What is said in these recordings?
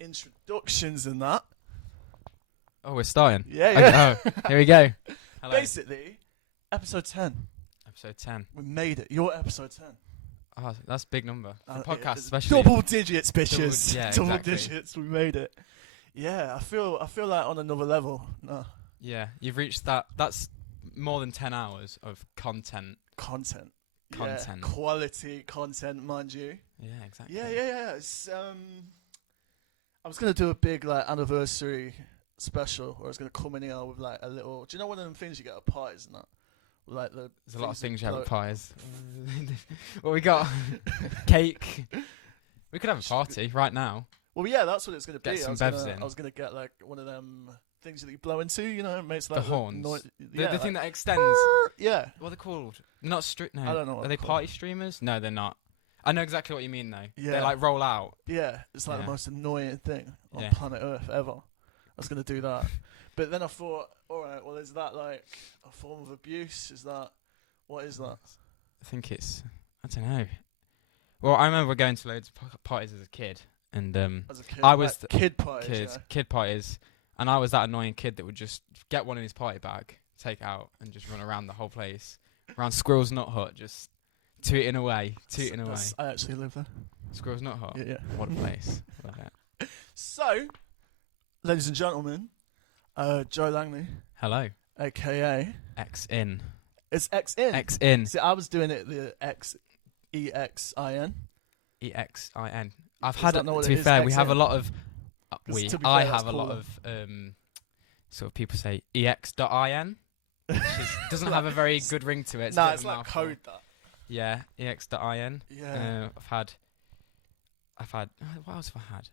introductions and that. Oh, we're starting. Yeah, Okay, yeah. oh, here we go. Hello. Basically, episode 10. Episode 10. We made it. You're episode 10. Oh, that's a big number. For It- podcast, it's especially. double digits, bitches. Yeah, double exactly. digits. We made it. Yeah, I feel like on another level. No. Yeah, you've reached that. That's more than 10 hours of content. Content. Content. Yeah, quality content, mind you. Yeah, exactly. Yeah. It's, I was gonna do a big anniversary special, where I was gonna come in here with a little. Do you know one of them things you get at parties and that? There's a lot of things you have at blow- pies. What we got? Cake. We could have a party right now. Well, yeah, that's what it's gonna Get be. some I bevs was gonna, in. I was gonna get one of them things that you blow into. You know, it makes The horns. The thing that extends. Yeah. What are they called? Not no. I don't know what Are they're they called. party streamers? No, they're not. I know exactly what you mean though. Yeah. They roll out. Yeah, it's Yeah. the most annoying thing on Yeah. planet Earth ever. I was gonna do that, but then I thought, all right, well, is that a form of abuse? What is that? I think it's. I don't know. Well, I remember going to loads of parties as a kid, and As a kid, I was kid parties. kid parties, and I was that annoying kid that would just get one in his party bag, take it out, and just run around the whole place, around Squirrel's Nut Hut, just tooting away. I actually live there. Squirrel's Nut Hut. Yeah. What a place. Love it. So, ladies and gentlemen, Joe Langley, Hello. aka X in. it's X in. X in. See, I was doing it the EXIN. EXIN. I've Is had that it, not what to it be is, fair, we have a XN? lot of. 'Cause to be I fair, that's have a lot cooler. of sort of people say ex.in, which doesn't have a very good ring to it. Nah, a bit it's of a like mouthful. code that. Yeah, ex.in. Yeah. I've had. What else have I had?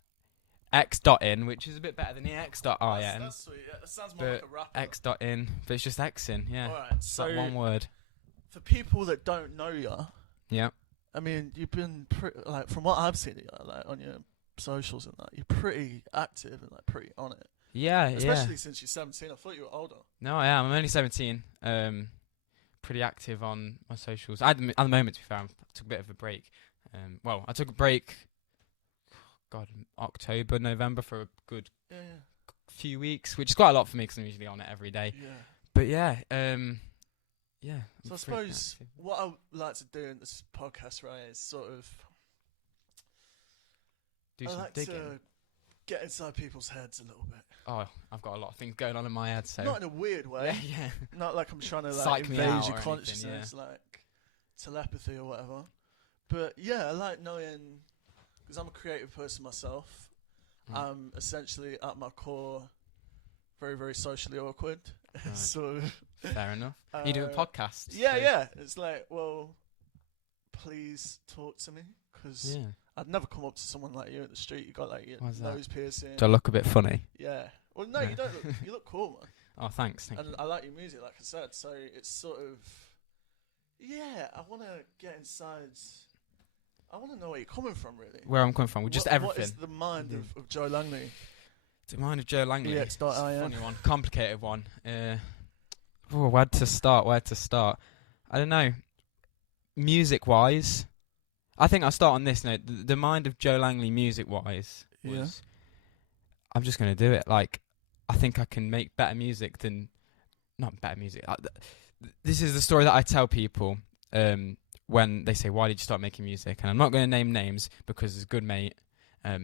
X.in, which is a bit better than ex.in. That's sweet. Yeah, it sounds more but like a rapper. X.in, but it's just Xing. Yeah, Alright, it's so that one word. for people that don't know you, Yeah. I mean, you've been from what I've seen, on your socials and that, you're pretty active and pretty on it. Yeah, Especially since you're 17. I thought you were older. No, I am. I'm only 17. Pretty active on my socials. At the moment, to be fair, I took a bit of a break. I took a break. God, October, November for a good Yeah. few weeks, which is quite a lot for me because I'm usually on it every day. Yeah. But yeah, yeah. So I I'm pretty suppose active. what I would like to do in this podcast, right, is sort of Do I some like digging. to get inside people's heads a little bit. Oh, I've got a lot of things going on in my head, so Not in a weird way. yeah. Not like I'm trying to Psych me invade out your or anything, consciousness, like telepathy or whatever. But yeah, I like knowing, because I'm a creative person myself. I'm essentially at my core very, very socially awkward. Right. So Fair enough. You do a podcast. Yeah, so- yeah. It's well, please talk to me, because Yeah. I'd never come up to someone like you at the street. You got your Why's that? nose piercing. Do I look a bit funny? Yeah. Well, no, Yeah. you don't. You look cool, man. Oh, thanks. Thank And you. I like your music, like I said. So it's sort of, yeah. I want to get inside. I want to know where you're coming from, really. Where I'm coming from, with just everything. What is the mind of Joe Langley? The mind of Joe Langley. EX.IN. It's a funny one, complicated one. Where to start? I don't know. Music-wise, I think I'll start on this note. The mind of Joe Langley, music-wise, was Yeah. I'm just going to do it. I think I can make better music than... Not better music. This is the story that I tell people when they say, why did you start making music? And I'm not going to name names because there's a good mate.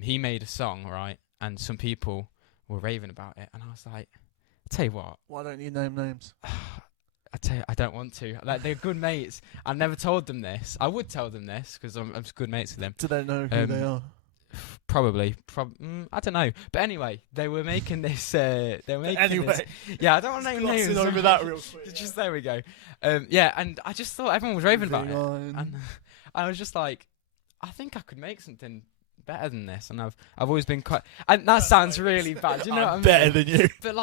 He made a song, right? And some people were raving about it. And I was like, I tell you what. Why don't you name names? I tell you, I don't want to. They're good mates. I've never told them this. I would tell them this because I'm good mates with them. Do they know who they are? Probably. I don't know. But anyway, they were making this. Anyway, Yeah, I don't want to name names. glossing over that real quick. Just there we go. Yeah, and I just thought everyone was raving about it, Moving on. and I was just like, I think I could make something better than this, and I've always been quite. And that sounds really bad. Do you know what I mean? Better than you. But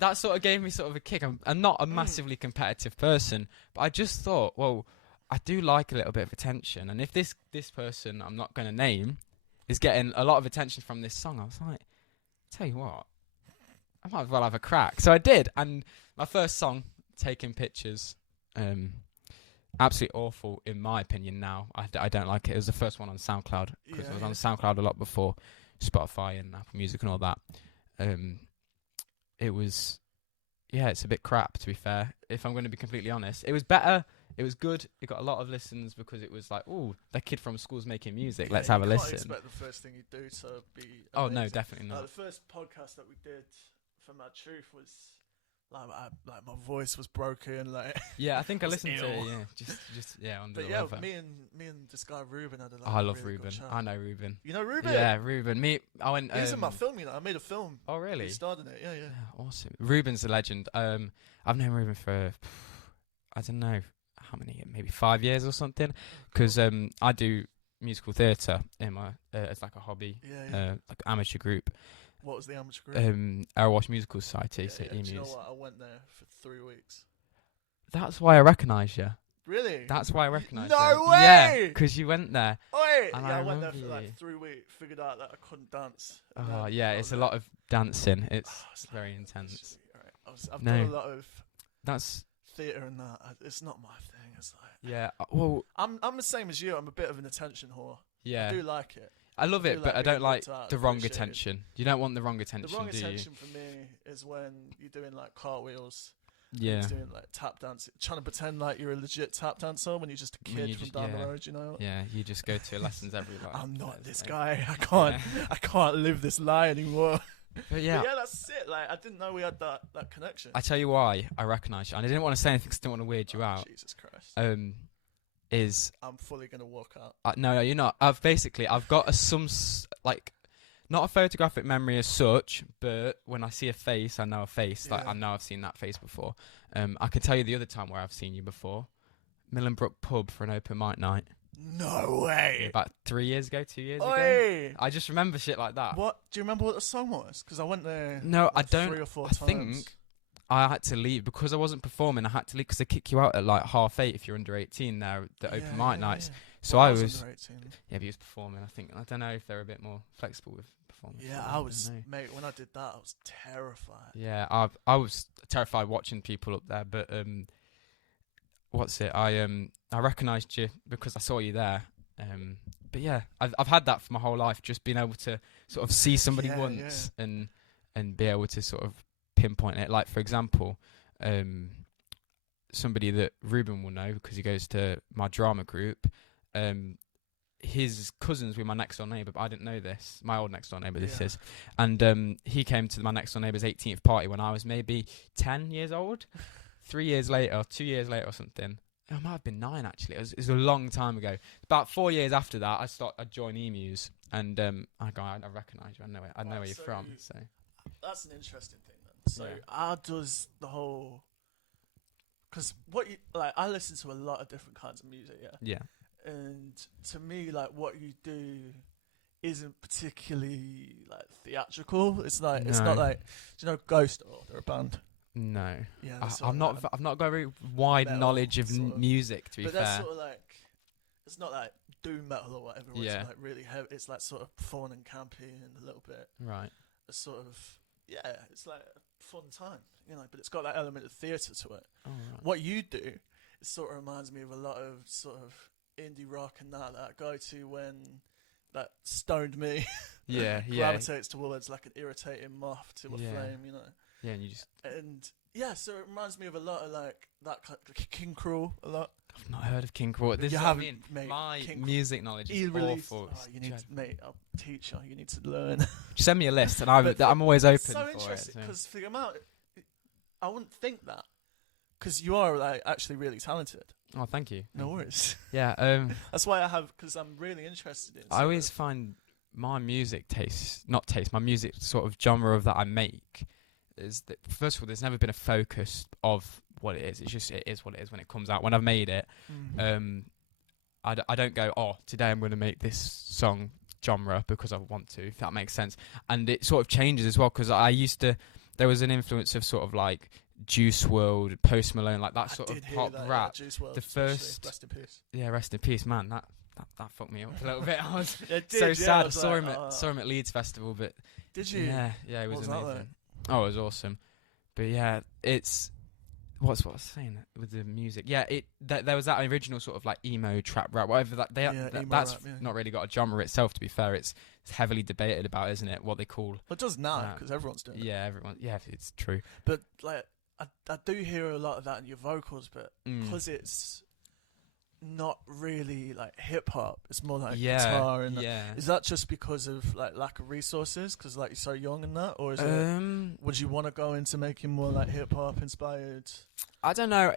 that sort of gave me sort of a kick. I'm not a massively competitive person, but I just thought, well, I do like a little bit of attention, and if this person I'm not going to name is getting a lot of attention from this song, I was like, tell you what, I might as well have a crack. So I did, and my first song, Taking Pictures, absolutely awful in my opinion now. I don't like it. It was the first one on SoundCloud, because I was on SoundCloud a lot before. Spotify and Apple Music and all that. It was, yeah, it's a bit crap, to be fair. If I'm going to be completely honest, it was better. It was good. It got a lot of listens because it was like, oh, that kid from school's making music. Let's have a listen. You can't expect the first thing you do to be amazing. Oh no, definitely not. The first podcast that we did for Mad Truth was like my voice was broken. Like yeah, I think I listened to it. Yeah, just on the. But yeah, level. me and this guy Ruben had a. I love really Ruben. good chat. I know Ruben. You know Ruben? Yeah, Ruben. I went. He was in my film. I made a film. Oh really? He starred in it. Yeah. Yeah, awesome. Ruben's a legend. I've known Ruben for I don't know how many, maybe 5 years or something. Because I do musical theatre in my as like a hobby. Yeah. Like amateur group. What was the amateur group? Airwash Musical Society. So Do you know what? I went there for 3 weeks. That's why I recognise you. Really? That's why I recognise you. No way! Yeah, because you went there. Oi! And I I went there remember for you. like 3 weeks. Figured out that I couldn't dance. Oh yeah, it's a lot of dancing. It's very intense. I've No. done a lot of That's theatre and that. It's not my thing. It's like yeah. Well, I'm the same as you. I'm a bit of an attention whore. yeah. I do like it. I love I it, do but like I don't being like looked at, the wrong appreciated. attention. You don't want the wrong attention, The wrong do attention for me is when you're doing like cartwheels. you? Yeah. You're doing like tap dancing, trying to pretend like you're a legit tap dancer when you're just a When kid you from just- down the yeah. road. You know. Yeah, you just go to lessons every like. I'm not this Thursday. guy. I can't. Yeah. I can't live this lie anymore. But yeah, But yeah, that's it. Like I didn't know we had that connection. I tell you why I recognise you, and I didn't want to say anything because I didn't want to weird you out. Jesus Christ. Is I'm fully gonna walk out. no, you're not. I've got like, not a photographic memory as such, but when I see a face, I know a face. Like Yeah. I know I've seen that face before. I can tell you the other time where I've seen you before, Millenbrook Pub for an open mic night. No way. About 3 years ago, 2 years ago. Oi! I just remember shit like that. What? Do you remember what the song was? Because I went there. No, I like don't. 3 or 4 I times. think I had to leave because I wasn't performing. I had to leave because they kick you out at like 8:30 if you're under 18 there, the open mic nights. Yeah. So Well, I was, under 18. yeah, but he was performing. I think I don't know if they're a bit more flexible with performance. Yeah, I was, mate. When I did that, I was terrified. Yeah, I was terrified watching people up there, but what's it? I recognised you because I saw you there. But yeah, I've had that for my whole life, just being able to sort of see somebody Yeah, once and be able to sort of pinpoint it. Like for example, somebody that Ruben will know because he goes to my drama group. His cousins were my next door neighbour, but I didn't know this. My old next door neighbour, this Yeah. is, and he came to my next door neighbour's 18th party when I was maybe 10 years old. 3 years later, 2 years later, or something. I might have been 9 actually. It was a long time ago. About 4 years after that, I joined Emus, and I recognise you. I know it. I know where you're from. So That's an interesting thing then. So Yeah. how does the whole? Because what you like, I listen to a lot of different kinds of music. Yeah. yeah, And to me, like what you do isn't particularly like theatrical. It's like it's No. not like, do you know Ghost? Oh, they're a band. no. Yeah, I've not got a very wide metal knowledge of sort of. music. To be But fair, that's sort of like, it's not like doom metal or whatever. Where Yeah. It's like really heavy. It's like sort of fun and campy and a little bit. right? A sort of it's like a fun time, you know. But it's got that element of theatre to it. Oh, right. What you do, it sort of reminds me of a lot of sort of indie rock and that I go to when that stoned me Yeah, gravitates towards like an irritating moth to a Yeah. flame, you know. yeah. And you just And yeah, so it reminds me of a lot of like that kind of King Cruel a lot. I've not heard of King Cruel. This You is what I haven't, mean. mate, My King music knowledge He is released. awful. Oh, It's you need, dreadful. mate. I'll teach you. You need to learn. Just send me a list, and But I'm always open so for it. interesting So. because for the amount, I wouldn't think that because you are like actually really talented. Oh, thank you. No worries. Yeah, That's why I have because I'm really interested in. I sort always of- find my music my music sort of genre of that I make is that, first of all, there's never been a focus of what it is. It's just, it is what it is when it comes out. When I've made it, I don't go, oh, today I'm going to make this song genre because I want to, if that makes sense. And it sort of changes as well because there was an influence of sort of like Juice WRLD, Post Malone, like that I sort did of hear pop that, rap. Juice WRLD, The especially. first- Rest in peace. Yeah, rest in peace, man. That fucked me up a little bit. I was It did, so yeah, sad. I was saw like, him at Leeds Festival, but Did you? yeah, it What was was that amazing. like? Oh, it was awesome. But yeah, it's what's what I was saying with the music? Yeah, there was that original sort of like emo trap rap, whatever that that's rap, yeah. not really got a genre itself. To be fair, it's heavily debated about, isn't it? What they call. Well, it does now because everyone's doing it. Yeah, everyone. Yeah, it's true. But like, I do hear a lot of that in your vocals, but because it's not really like hip hop, it's more like guitar. And is that just because of like lack of resources? Because like you're so young and that, or is it? Would you want to go into making more like hip hop inspired? I don't know.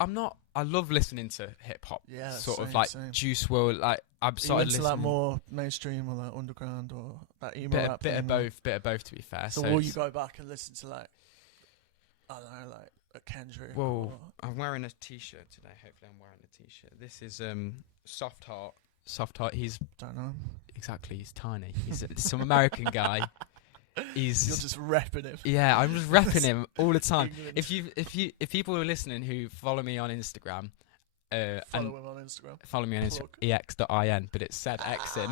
I'm not. I love listening to hip hop. Yeah, sort of like Juice WRLD. Like I've started listening to like more mainstream or like underground or that emo rap. Bit of both. To be fair. So will you go back and listen to like, I don't know, like a Kendrick? Well, I'm wearing a t-shirt today. Hopefully, I'm wearing a t-shirt. This is Soft Heart. Soft Heart. He's don't know exactly. He's tiny. He's some American guy. You're just repping him. Yeah, I'm just repping him all the time. If people are listening who follow me on Instagram, follow me on Instagram, ex.in, but it's said X in.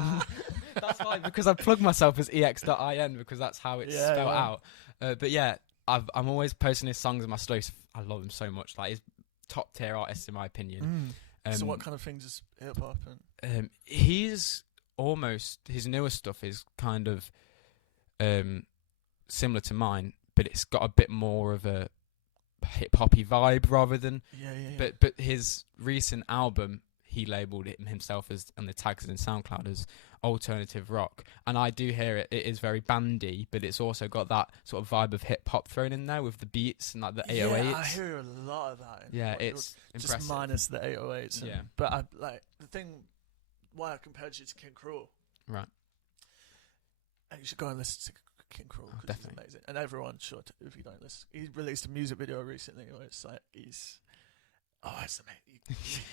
That's why, because I plug myself as ex.in because that's how it's spelled out. But yeah, I'm always posting his songs in my stories. I love him so much. Like, he's top tier artist in my opinion. So what kind of things is hip hop? He's almost, his newer stuff is kind of similar to mine, but it's got a bit more of a hip hoppy vibe rather than. But his recent album, he labelled it himself as, and the tags in SoundCloud as alternative rock, and I do hear it. It is very bandy, but it's also got that sort of vibe of hip hop thrown in there with the beats and like the 808s. Yeah, I hear a lot of that. It's impressive. Just minus the 808s. But I like the thing why I compared you to King Cruel. Right. And you should go and listen to King Cruel because he's amazing. And everyone should if you don't listen. He released a music video recently where it's like it's amazing.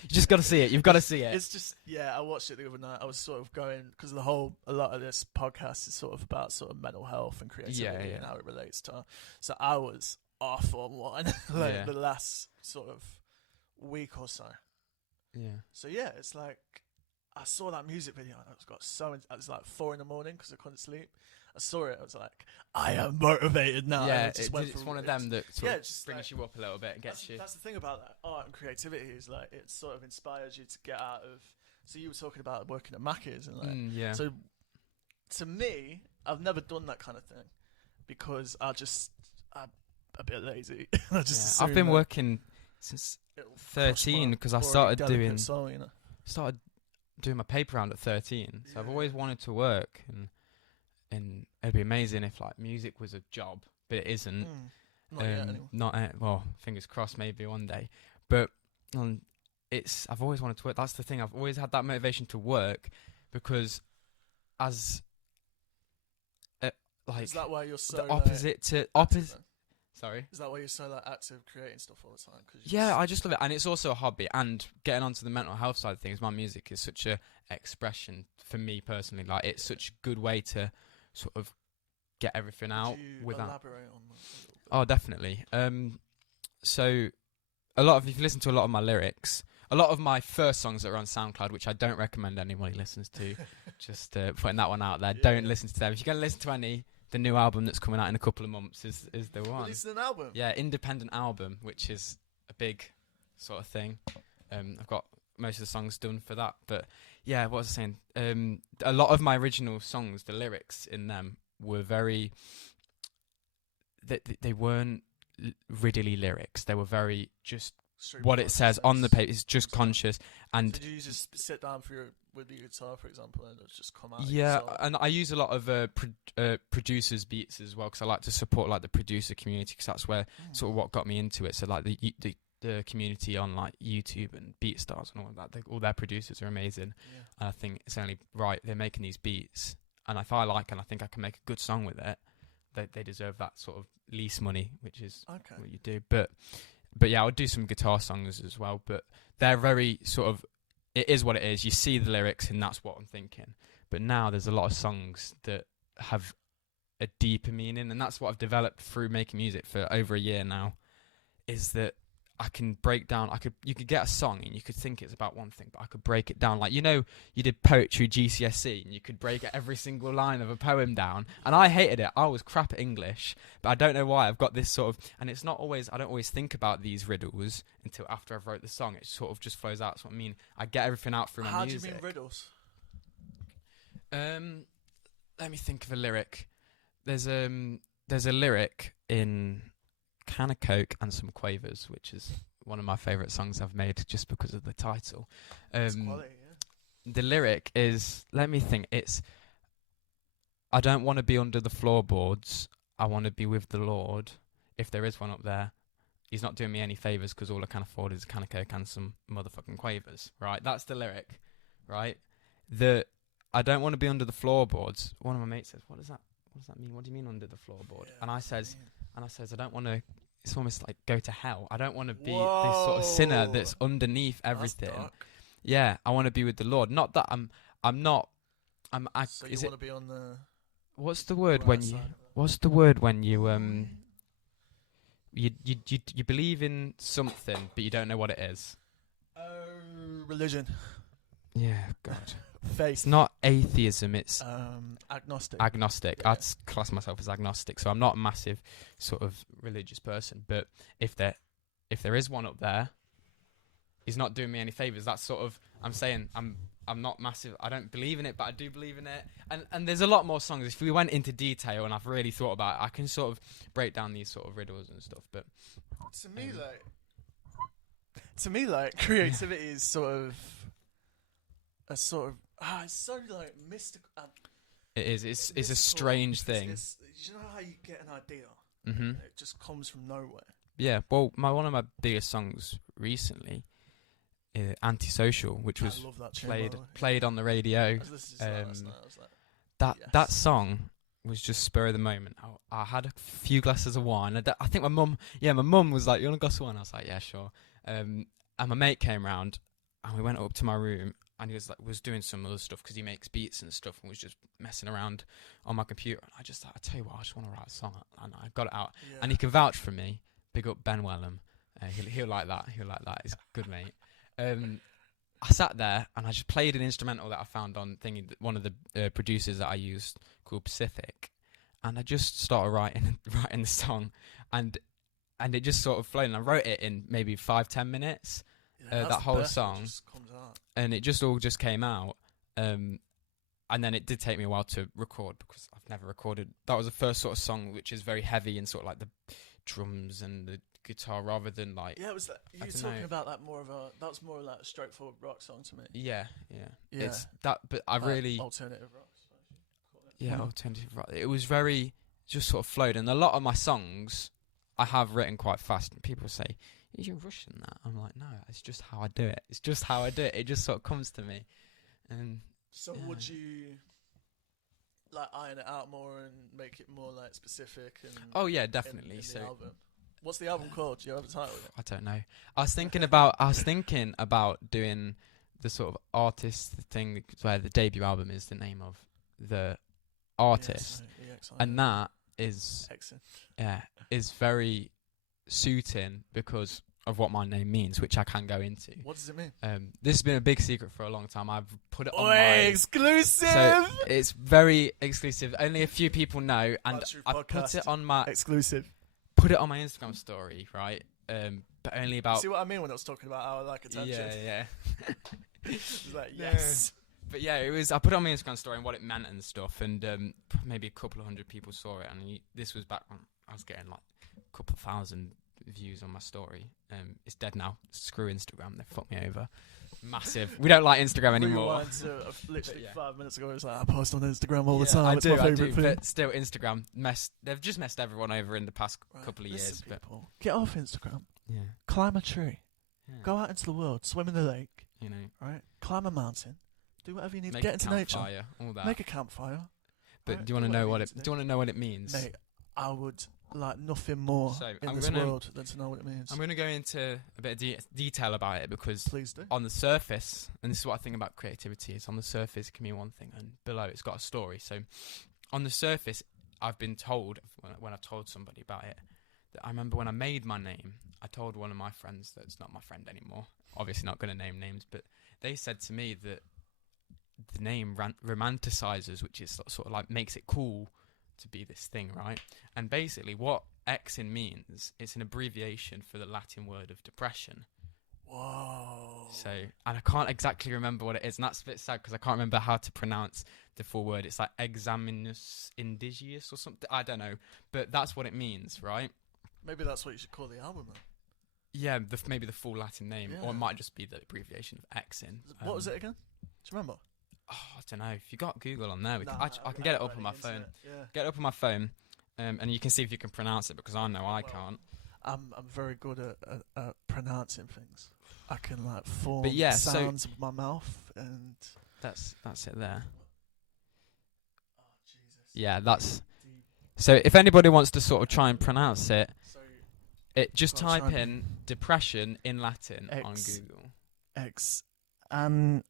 You just got to see it. You've got to see it. It's just I watched it the other night. I was sort of going because a lot of this podcast is sort of about sort of mental health and creativity and how it relates to. So I was off on one the last sort of week or so. Yeah. So it's like I saw that music video and it was like 4 a.m. because I couldn't sleep. I saw it. I was like, I am motivated now. Yeah, it's one of them that sort of brings like, you up a little bit and gets you. That's the thing about that art and creativity is like it sort of inspires you to get out of. So you were talking about working at Macca's and like So to me, I've never done that kind of thing because I'm a bit lazy. I've been working since 13 because I started doing my paper round at 13. So I've always wanted to work and it'd be amazing if like music was a job, but it isn't. Not yet, well, fingers crossed, maybe one day. But I've always wanted to work. That's the thing. I've always had that motivation to work because as like is that why you're so the opposite to opposite? Sorry. Is that why you're so like active creating stuff all the time? I just love it, and it's also a hobby. And getting onto the mental health side of things, my music is such a expression for me personally. Like it's such a good way to sort of get everything out without. Elaborate on that a little bit? Oh, definitely. So if you listen to a lot of my lyrics, a lot of my first songs that are on SoundCloud, which I don't recommend anybody listens to, just putting that one out there. Don't listen to them. If you're going to listen to any. The new album that's coming out in a couple of months is the one. Released an album? Yeah, independent album, which is a big sort of thing. I've got most of the songs done for that. But yeah, what was I saying? A lot of my original songs, the lyrics in them were very... They weren't riddly lyrics. They were very just... What it says on the paper is just conscious. And did you just sit down with your guitar, for example, and it's just come out? Yeah, and I use a lot of producers' beats as well because I like to support like the producer community because that's where sort of what got me into it. So like the community on like YouTube and BeatStars and all of that, all their producers are amazing. Yeah. And I think it's only right they're making these beats, and if I like and I think I can make a good song with it, they deserve that sort of lease money, which is what you do. But yeah, I would do some guitar songs as well, but they're very sort of, it is what it is. You see the lyrics and that's what I'm thinking. But now there's a lot of songs that have a deeper meaning, and that's what I've developed through making music for over a year now, is that I can break down. You could get a song and you could think it's about one thing, but I could break it down. Like, you know, you did poetry GCSE and you could break every single line of a poem down. And I hated it. I was crap at English, but I don't know why. I've got this sort of, and it's not always. I don't always think about these riddles until after I've wrote the song. It sort of just flows out. That's what I mean. I get everything out through my music. How do you mean riddles? Let me think of a lyric. There's a lyric in Can of Coke and Some Quavers, which is one of my favourite songs I've made just because of the title. It's quality, yeah. The lyric is, let me think, it's, I don't want to be under the floorboards, I want to be with the Lord. If there is one up there, he's not doing me any favours because all I can afford is a can of Coke and some motherfucking Quavers, right? That's the lyric, right? I don't want to be under the floorboards. One of my mates says, what does that mean? What do you mean under the floorboard? Yeah, and I says, I don't want to. It's almost like go to hell. I don't want to be this sort of sinner that's underneath everything. That's dark. Yeah, I want to be with the Lord. Not that I'm not. So you want to be on the. What's the word right when side you? of it. What's the word when you you believe in something but you don't know what it is? Religion. Yeah, God. Faith. It's not atheism. It's agnostic. Agnostic. Yeah. I'd class myself as agnostic, so I'm not a massive sort of religious person. But if there is one up there, he's not doing me any favors. That's sort of, I'm saying I'm not massive. I don't believe in it, but I do believe in it. And there's a lot more songs. If we went into detail and I've really thought about it, I can sort of break down these sort of riddles and stuff. But to me, like creativity is sort of a sort of it's so like mystical. it is. It's a mystical strange because thing. You know how you get an idea, Mm-hmm. and it just comes from nowhere. Yeah. Well, one of my biggest songs recently, "Antisocial," which was I love that tune, by the way. played on the radio. I was listening to that last night. I was like, That yes. song was just spur of the moment. I had a few glasses of wine. I think my mum was like, "You want a glass of wine?" I was like, "Yeah, sure." And my mate came round, and we went up to my room, and he was doing some other stuff because he makes beats and stuff, and was just messing around on my computer. And I just thought, I tell you what, I just want to write a song, and I got it out. Yeah. And he can vouch for me. Big up Ben Wellham. He'll like that. He'll like that. He's a good mate. I sat there and I just played an instrumental that I found on one of the producers that I used called Pacific, and I just started writing the song, and it just sort of flowed. And I wrote it in maybe 5-10 minutes. Yeah, That whole song, just comes out. and it just all came out. And then it did take me a while to record because I've never recorded. That was the first sort of song which is very heavy and sort of like the drums and the guitar rather than like. Yeah, it was. You were talking about that more of a. That was more like a straightforward rock song to me. Yeah. Yeah. It's that, but I Like really. alternative rock. Call it. Yeah, alternative rock. It was very just sort of flowed, and a lot of my songs I have written quite fast. And people say, "You're rushing that." I'm like, no, it's just how I do it. It's just how I do it. It just sort of comes to me, and. So would you like iron it out more and make it more like specific? And Oh yeah, definitely. in So the album. What's the album called? Do you have a title? Yet? I don't know. I was thinking about doing the sort of artist thing where the debut album is the name of the artist, and that is excellent. is very suiting because of what my name means, which I can go into. What does it mean? This has been a big secret for a long time. I've put it on exclusive. So it's very exclusive. Only a few people know, and Luxury I put it on my exclusive. Put it on my Instagram story, right? But only about. See what I mean when I was talking about how I like attention? Yeah. It's like yes. But yeah, it was. I put it on my Instagram story and what it meant and stuff, and maybe a couple of hundred people saw it. And this was back when I was getting like a couple of thousand views on my story. It's dead now. Screw Instagram. They fucked me over. Massive. We don't like Instagram anymore. Rewind to literally 5 minutes ago. It's like I post on Instagram all the time. I It's do. my favourite thing. But still, Instagram They've just messed everyone over in the past couple of years. Listen, But people, get off Instagram. yeah, Climb a tree. yeah. Go out into the world. Swim in the lake. You know, Right. Climb a mountain. Do whatever you need. make Get a into nature. campfire, all that. Make a campfire. But right, do you want to whatever know what you it? need to Do you want to know what it means? Mate, I would like nothing more So, in I'm this gonna- world than to know what it means. I'm going to go into a bit of detail about it because Please do. on the surface, and this is what I think about creativity, is on the surface it can mean one thing, and below it's got a story. So on the surface, I've been told, when I've told somebody about it, I remember when I made my name, I told one of my friends that's not my friend anymore. Obviously, not going to name names, but they said to me that the name romanticizes, which is sort of like makes it cool to be this thing, right? And basically, what Exin means, it's an abbreviation for the Latin word of depression. Whoa. So, and I can't exactly remember what it is, and that's a bit sad because I can't remember how to pronounce the full word. It's like examinus indigius or something. I don't know, but that's what it means, right? Maybe that's what you should call the album then. Yeah, maybe the full Latin name, Yeah. or it might just be the abbreviation of Exin. What was it again? Do you remember? Oh, I don't know. If you got Google on there, I can I get it haven't up on my read into phone. it, yeah. Get it up on my phone, and you can see if you can pronounce it because I know I can't. I'm very good at pronouncing things. I can like form But yeah, sounds with my mouth, and That's it there. oh Jesus. Yeah, that's. Deep. So if anybody wants to sort of try and pronounce it, So just Gotta type try in depression in Latin on X. Google. X and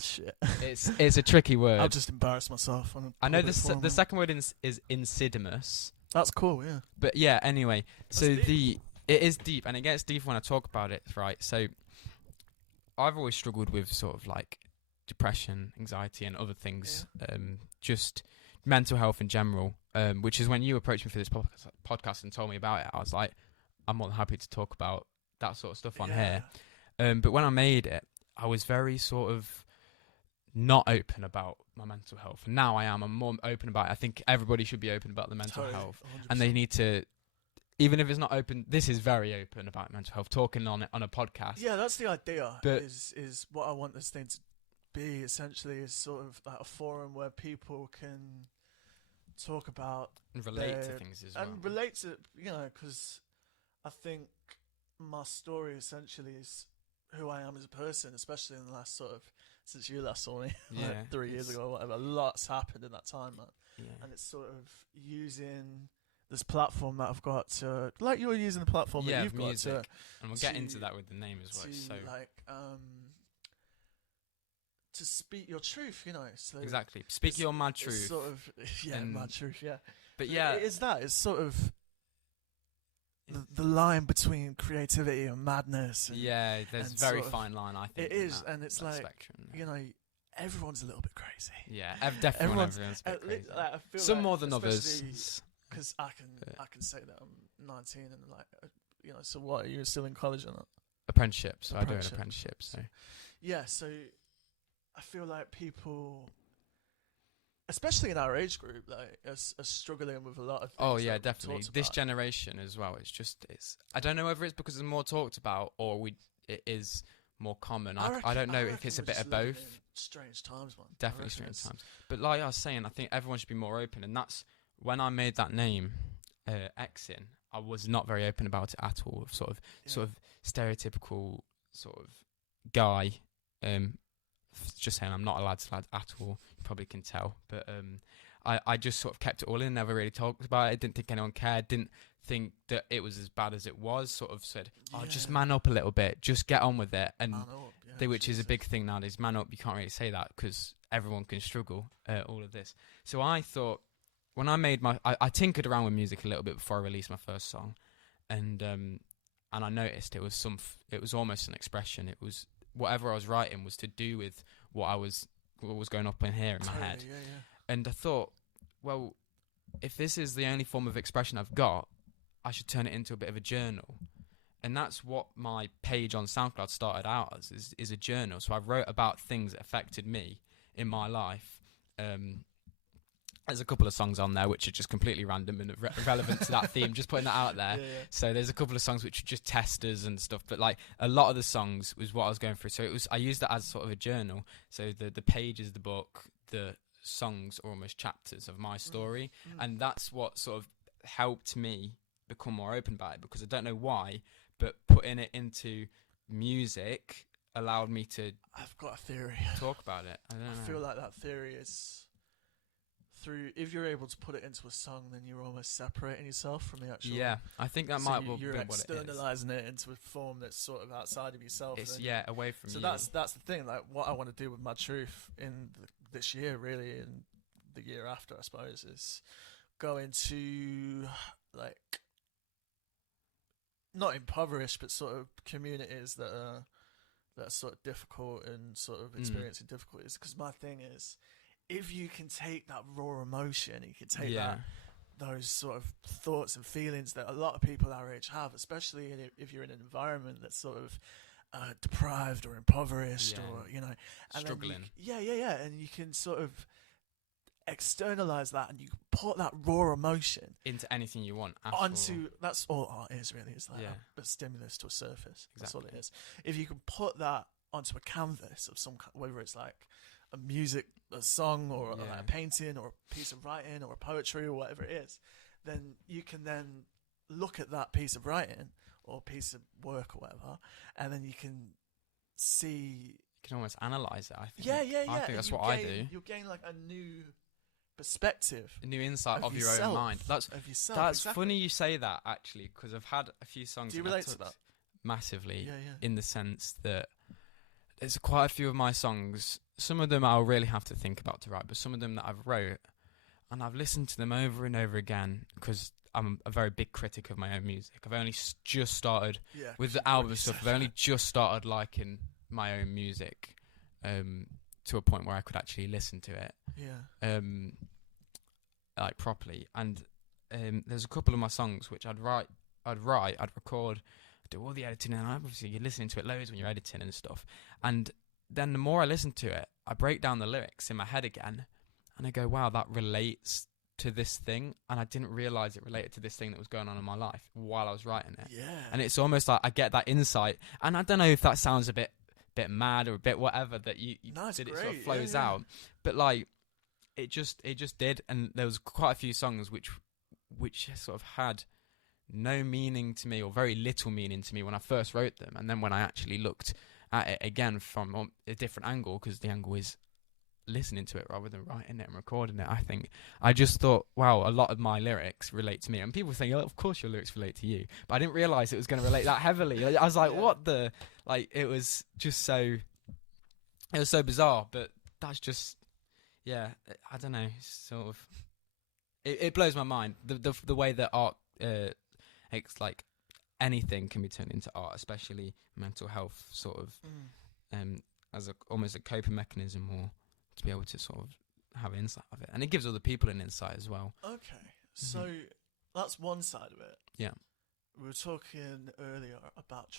shit. It's a tricky word. I'll just embarrass myself. I know the second word is insidimus. That's cool, yeah. But yeah, anyway, so That's deep. it is deep, and it gets deep when I talk about it, right? So I've always struggled with sort of like depression, anxiety, and other things, just mental health in general, which is when you approached me for this podcast and told me about it, I was like, I'm more than happy to talk about that sort of stuff on here. But when I made it, I was very sort of not open about my mental health. Now I am. I'm more open about it. I think everybody should be open about the mental health. 100%. And they need to, even if it's not open, this is very open about mental health, talking on it on a podcast. Yeah, that's the idea. But is what I want this thing to be. Essentially, is sort of like a forum where people can talk about and relate to things as well. and relate to, because I think my story essentially is who I am as a person, especially in the last sort of since you last saw me, Yeah, like 3 years ago or whatever. A lot's happened in that time, man. Yeah. And it's sort of using this platform that I've got to, like you're using the platform that you've music. got to, and we'll get into that with the name as well. So to speak your truth, So exactly, speak your mad truth. Sort of, mad truth, yeah. But yeah, it is that. It's sort of the line between creativity and madness. And, there's and very sort of, fine line. I think it is, and it's like spectrum. Everyone's a little bit crazy. Yeah, definitely everyone's a bit crazy. I feel Some like, more than others. Because I can say that I'm 19 and so what? Are you still in college or not? Apprenticeship. So I do an apprenticeship. So yeah, so I feel like people, especially in our age group, like are struggling with a lot of things. Oh yeah, definitely. This generation as well. It's. I don't know whether it's because it's more talked about or it is more common. I don't know if it's a bit of both. Strange times, man. Definitely strange times. But like I was saying, I think everyone should be more open, and that's when I made that name, Exin. I was not very open about it at all. Sort of stereotypical sort of guy. Just saying, I'm not a lad's lad at all. You probably can tell, but I just sort of kept it all in. Never really talked about it. Didn't think anyone cared. Didn't think that it was as bad as it was. Sort of said, just man up a little bit. Just get on with it. And which is a big thing nowadays. Man up. You can't really say that because everyone can struggle. All of this. So I thought when I made I tinkered around with music a little bit before I released my first song, and I noticed it was almost an expression. It was whatever I was writing was to do with what was going up in here in my head. And I thought, well, if this is the only form of expression I've got, I should turn it into a bit of a journal. And that's what my page on SoundCloud started out as, is a journal. So I wrote about things that affected me in my life. There's a couple of songs on there which are just completely random and irrelevant to that theme, just putting that out there. So there's a couple of songs which are just testers and stuff, but like a lot of the songs was what I was going through. So I used that as sort of a journal. So the page is the book, the songs are almost chapters of my story. And that's what sort of helped me become more open about it, because I don't know why, but putting it into music allowed me to I've got a theory. Talk about it. I feel like that theory is if you're able to put it into a song, then you're almost separating yourself from the actual. Yeah, I think that might be what it is. You're externalizing it into a form that's sort of outside of yourself. It's away from you. So that's the thing. Like what I want to do with my truth in this year, really, and the year after, I suppose, is go into like not impoverished, but sort of communities that are sort of difficult and sort of experiencing difficulties. Because my thing is, if you can take that raw emotion, you can take those sort of thoughts and feelings that a lot of people our age have, especially if you're in an environment that's sort of deprived or impoverished, or and struggling. And you can sort of externalize that, and you put that raw emotion into anything you want. That's all art is, really. It's like a stimulus to a surface. Exactly. That's all it is. If you can put that onto a canvas of some kind, whether it's like a song, or like a painting, or a piece of writing, or a poetry, or whatever it is, then you can then look at that piece of writing or piece of work or whatever, and then you can see. You can almost analyze it. I think. Yeah. I think that's what I do. You'll gain like a new perspective, a new insight of your own mind. That's exactly. Funny you say that, actually, because I've had a few songs. Do you relate to that? Massively, in the sense that there's quite a few of my songs. Some of them I'll really have to think about to write, but some of them that I've wrote, and I've listened to them over and over again, because I'm a very big critic of my own music. I've only just started with the album stuff. I've only just started liking my own music to a point where I could actually listen to it, like properly. And there's a couple of my songs which I'd record, do all the editing, and obviously you're listening to it loads when you're editing and stuff. And then the more I listen to it, I break down the lyrics in my head again, and I go, wow, that relates to this thing, and I didn't realise it related to this thing that was going on in my life while I was writing it. And it's almost like I get that insight, and I don't know if that sounds a bit mad or a bit whatever, that you did, it sort of flows out, but like it just did. And there was quite a few songs which sort of had no meaning to me, or very little meaning to me, when I first wrote them, and then when I actually looked at it again from a different angle, because the angle is listening to it rather than writing it and recording it, I just thought, wow, a lot of my lyrics relate to me. And people think, oh, of course your lyrics relate to you, but I didn't realise it was going to relate that heavily. I was like, what the, like, it was so bizarre. But that's just, I don't know, sort of, it blows my mind, the way that art, it's like anything can be turned into art, especially mental health, sort of, as almost a coping mechanism, or to be able to sort of have insight of it, and it gives other people an insight as well. Okay, so that's one side of it. Yeah, we were talking earlier about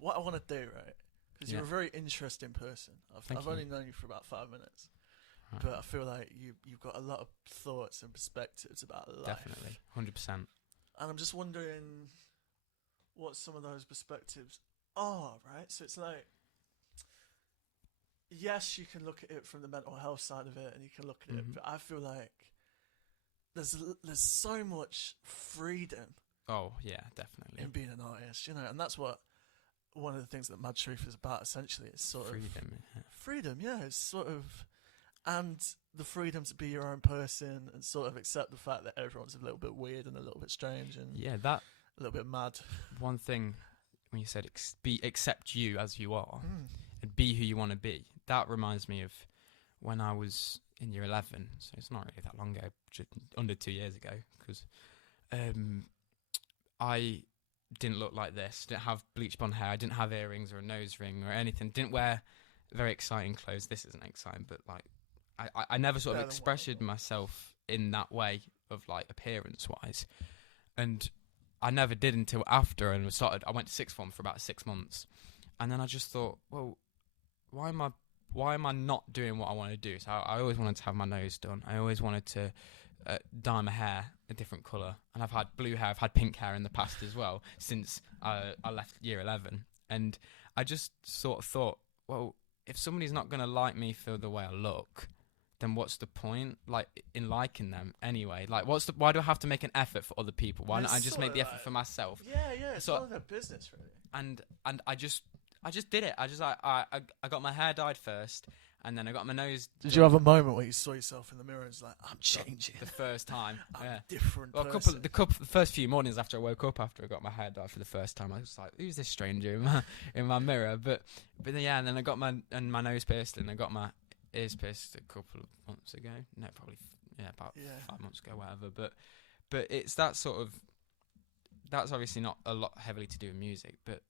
what I want to do, right? Because you're a very interesting person. I've only known you for about 5 minutes, but I feel like you've got a lot of thoughts and perspectives about life. Definitely, 100%. And I'm just wondering what some of those perspectives are, right? So it's like, yes, you can look at it from the mental health side of it, and you can look at it, but I feel like there's so much freedom. Oh yeah, definitely. In being an artist, and that's what one of the things that Mad Truth is about. Essentially, it's sort freedom, of freedom. Yeah, it's sort of, and the freedom to be your own person and sort of accept the fact that everyone's a little bit weird and a little bit strange and that a little bit mad. One thing when you said accept you as you are and be who you want to be. That reminds me of when I was in year 11, so it's not really that long ago, just under 2 years ago, because I didn't look like this, didn't have bleach blonde hair, I didn't have earrings or a nose ring or anything, didn't wear very exciting clothes. This isn't exciting, but like I never sort of expressed myself in that way of like appearance-wise, and I never did until after, and I went to sixth form for about 6 months, and then I just thought, well, why am I not doing what I want to do? So I always wanted to have my nose done. I always wanted to dye my hair a different colour. And I've had blue hair, I've had pink hair in the past as well, since I left year 11. And I just sort of thought, well, if somebody's not going to like me for the way I look, then what's the point, like, in liking them anyway? Like, why do I have to make an effort for other people? Why don't I just make the effort for myself? Yeah, it's none of their business, really. And I just did it. I got my hair dyed first, and then I got my nose. Did you have a moment where you saw yourself in the mirror and was like, I'm changing? The first time. I'm a different person. The first few mornings after I woke up, after I got my hair dyed for the first time, I was like, who's this stranger in my mirror? But then, and then I got my nose pierced, and I got my ears pierced a couple of months ago. No, probably about 5 months ago, whatever. But it's that sort of that's obviously not a lot heavily to do with music, but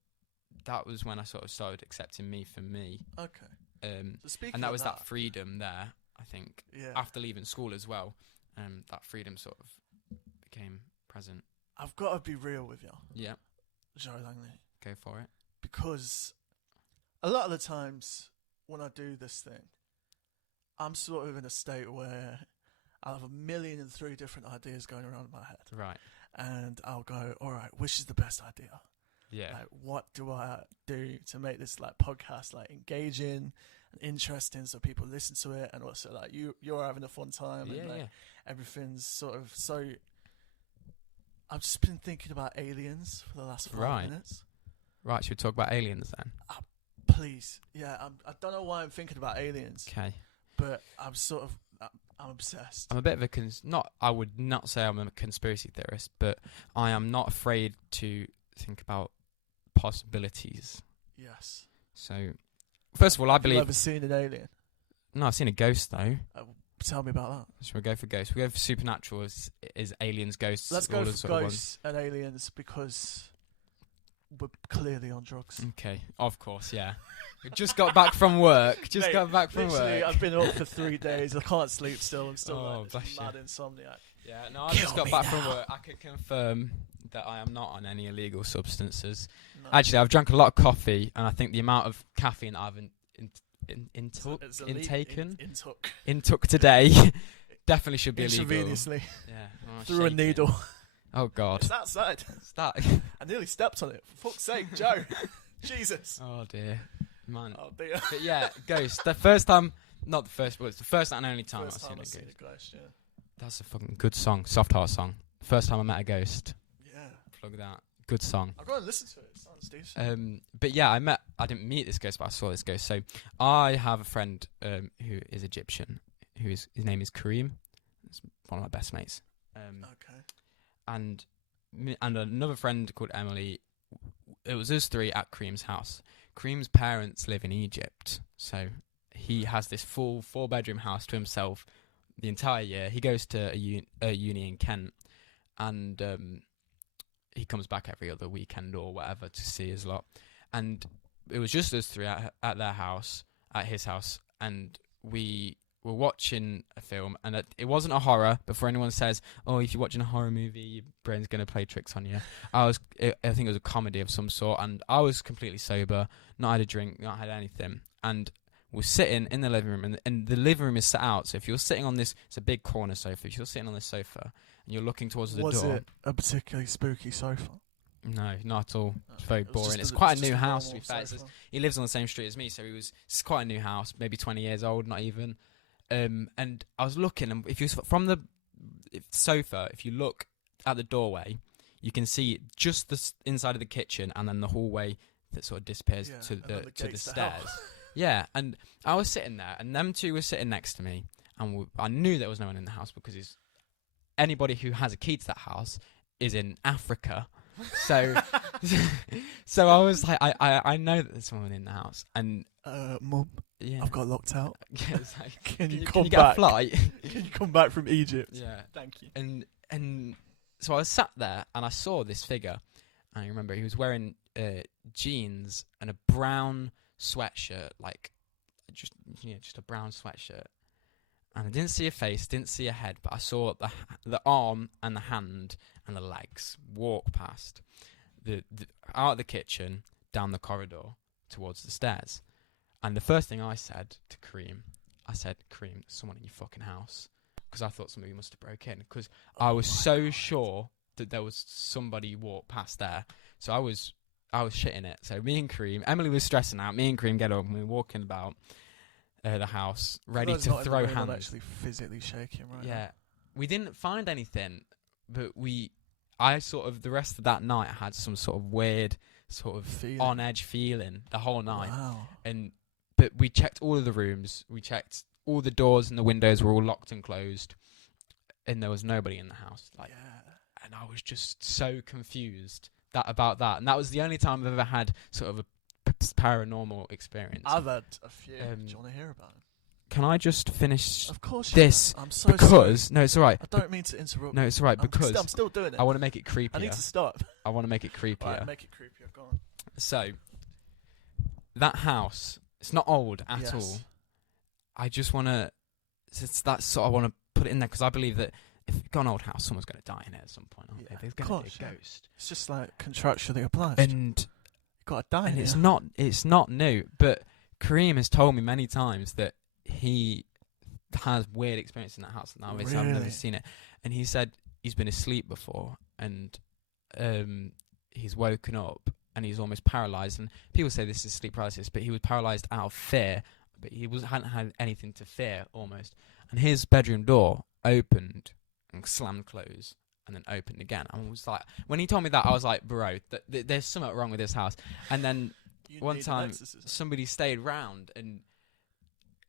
that was when I sort of started accepting me for me. Okay. So speaking And that of was that freedom there, I think, Yeah. after leaving school as well. That freedom sort of became present. I've got to be real with you, Yeah, Joe Langley, go for it. because a lot of the times when I do this thing, I'm sort of in a state where I have 1,000,003 different ideas going around in my head. Right. And I'll go, all right, which is the best idea? Yeah. Like, what do I do to make this like podcast like engaging and interesting so people listen to it, and also like you're having a fun time, and like everything's sort of so. I've just been thinking about aliens for the last 5 minutes. Right, should we talk about aliens then? Please, yeah. I don't know why I'm thinking about aliens. Okay. But I'm obsessed. I'm a bit of a I would not say I'm a conspiracy theorist, but I am not afraid to think about possibilities. Yes. So, first of all, I believe. Have you ever seen an alien? No, I've seen a ghost though. Tell me about that. Should we go for ghosts? We go for supernatural. Is aliens, ghosts? Let's go for ghosts and aliens because we're clearly on drugs. Okay, of course, yeah. We just got back from work. Mate, got back from work. I've been up for 3 days. I can't sleep still. I'm still Oh, like bless this you. mad insomniac. Yeah, no, I just got back from work. I can confirm that I am not on any illegal substances. No. Actually, I've drank a lot of coffee, and I think the amount of caffeine that I've intook today definitely should be illegal. Intravenously. Yeah. Oh, through a needle. Oh, God. It's outside. I nearly stepped on it. For fuck's sake, Joe. Jesus. Oh, dear. Man. Oh, dear. But yeah, Ghost. The first time, not the first, but it's the first and only time I've seen a ghost. Yeah. That's a fucking good song. Soft Heart song. First time I met a ghost. Yeah. Plug that. Good song. I've got to listen to it. It sounds decent. But yeah, I didn't meet this ghost, but I saw this ghost. So I have a friend who is Egyptian. His name is Kareem. It's one of my best mates. Okay. And another friend called Emily. It was us three at Kareem's house. Kareem's parents live in Egypt, so he has this full 4-bedroom house to himself the entire year. He goes to a uni in Kent, and he comes back every other weekend or whatever to see his lot. And it was just us three at their house, at his house, and we were watching a film, and it wasn't a horror. Before anyone says, "Oh, if you're watching a horror movie, your brain's gonna play tricks on you," I think it was a comedy of some sort, and I was completely sober, not had a drink, not had anything, and we're sitting in the living room, and the living room is set out. So if you're sitting on this, it's a big corner sofa. If you're sitting on this sofa and you're looking towards the door, was it a particularly spooky sofa? No, not at all. It's very It was boring. just It's a- quite a just new a house, to be normal fair. sofa. He lives on the same street as me, so it's quite a new house, maybe 20 years old, not even. And I was looking, and if you from the sofa, if you look at the doorway, you can see just the inside of the kitchen, and then the hallway that sort of disappears Yeah, to and then the gates to hell. stairs. Yeah, and I was sitting there, and them two were sitting next to me, and I knew there was no one in the house because anybody who has a key to that house is in Africa. So, so I was like, I know that there's someone in the house, and Mum, yeah, I've got locked out. yeah, it's like, Can you can come you get a back? flight? Can you come back from Egypt? Yeah, Thank you. and so I was sat there, and I saw this figure. And I remember he was wearing jeans and a brown sweatshirt, like just a brown sweatshirt. And I didn't see a face, didn't see a head, but I saw the arm and the hand and the legs walk past the out of the kitchen, down the corridor towards the stairs. And the first thing I said to Kareem, Kareem, there's someone in your fucking house, because I thought somebody must have broke in, because I was so sure that there was somebody walked past there. So I was shitting it. So me and Kareem, Emily was stressing out. Me and Kareem get up, and we were walking about the house, ready to throw hands. I'm actually physically shaking right now. Yeah, we didn't find anything, but I sort of the rest of that night had some sort of weird, sort of on edge feeling the whole night. Wow. But we checked all of the rooms. We checked all the doors and the windows were all locked and closed, and there was nobody in the house. Like, yeah. And I was just so confused about that. And that was the only time I've ever had sort of a paranormal experience. I've had a few. Do you want to hear about it? can I just finish Of course. this? I'm so because sorry. no, it's all right. I don't mean to interrupt. No, it's all right because I'm still doing it. I want to make it creepier. I need to stop. I want to make it creepier. Right, make it creepier. Go on. So that house, it's not old at all. I just want to. That's sort. I want to put it in there because I believe that if you've got an old house, someone's going to die in it at some point. Aren't they? There's going to be a ghost. It's just like contractually obliged. And you've got to die. And it's not new. But Kareem has told me many times that he has weird experience in that house. Now, obviously, I've never seen it. And he said he's been asleep before, and he's woken up, and he's almost paralyzed. And people say this is sleep paralysis, but he was paralyzed out of fear. But he hadn't had anything to fear, almost. And his bedroom door opened and slammed closed, and then opened again. I was like, when he told me that, I was like, bro, there's something wrong with this house. And then one time, somebody stayed round, and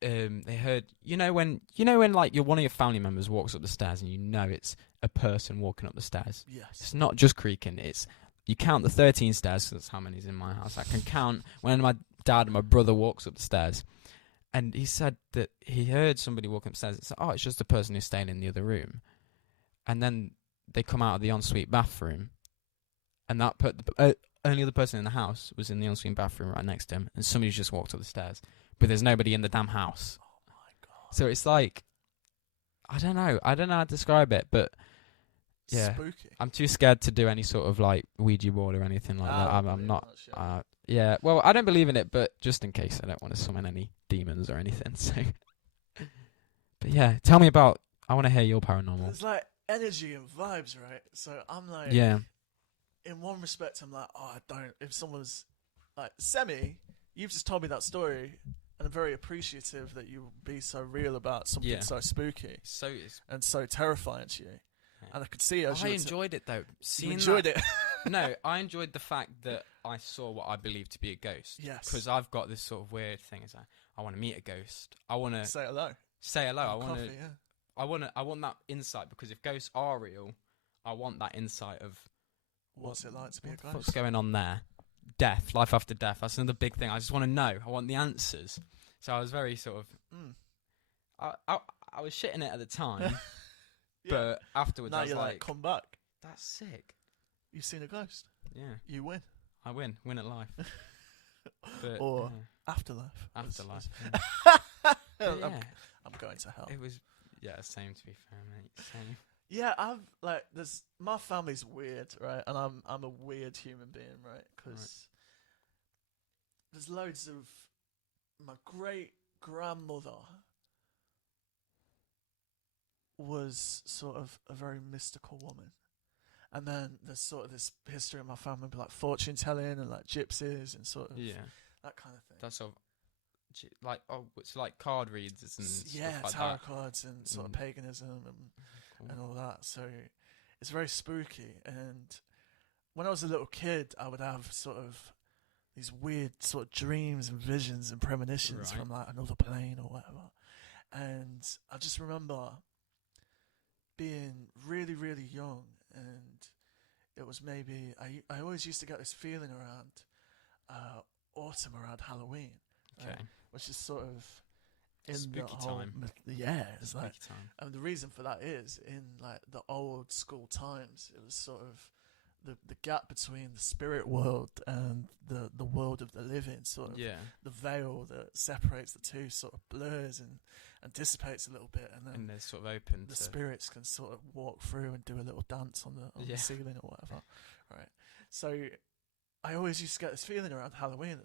they heard, when like one of your family members walks up the stairs, and it's a person walking up the stairs. Yes. It's not just creaking. You count the 13 stairs, because that's how many's in my house. I can count when my dad and my brother walks up the stairs. And he said that he heard somebody walking upstairs. It's like, it's just the person who's staying in the other room. And then they come out of the ensuite bathroom, and that only other person in the house was in the ensuite bathroom right next to him, and somebody's just walked up the stairs, but there's nobody in the damn house. Oh my god! So it's like, I don't know how to describe it, but yeah, spooky. I'm too scared to do any sort of like Ouija board or anything like that. I'm not. Yeah, well, I don't believe in it, but just in case, I don't want to summon any demons or anything. So, but yeah, tell me about. I want to hear your paranormal. There's like energy and vibes, right? So I'm like, yeah. In one respect, I'm like, I don't. If someone's like you've just told me that story, and I'm very appreciative that you would be so real about something so spooky, and so terrifying to you. Yeah. And I could see I enjoyed it though. You enjoyed it. No, I enjoyed the fact that I saw what I believe to be a ghost. Yes. Because I've got this sort of weird thing. Is I want to meet a ghost. I want to say hello. I want that insight, because if ghosts are real, I want that insight of what's it like to be a ghost. What's going on there? Death, life after death. That's another big thing. I just want to know. I want the answers. So I was very sort of. I was shitting it at the time, but afterwards now I was you're like, come back. That's sick. You've seen a ghost. Yeah. You win. I win at life. But, or afterlife. Afterlife. Yeah. I'm going to hell. It was same to be fair, mate. Same. Yeah, my family's weird, right? And I'm a weird human being, right? Because there's loads of my great grandmother was sort of a very mystical woman. And then there's sort of this history in my family, like fortune telling and like gypsies and sort of that kind of thing. That's sort of like it's like card reads and stuff like tarot that. Cards and sort of paganism and all that. So it's very spooky. And when I was a little kid, I would have sort of these weird sort of dreams and visions and premonitions from like another plane or whatever. And I just remember being really, really young, and it was maybe I always used to get this feeling around autumn, around Halloween, which is sort of in spooky the whole time. It's like, and the reason for that is in like the old school times, it was sort of the gap between the spirit world and the world of the living, sort of the veil that separates the two sort of blurs and dissipates a little bit, and then they're sort of open. The spirits can sort of walk through and do a little dance on the ceiling or whatever, right? So I always used to get this feeling around Halloween.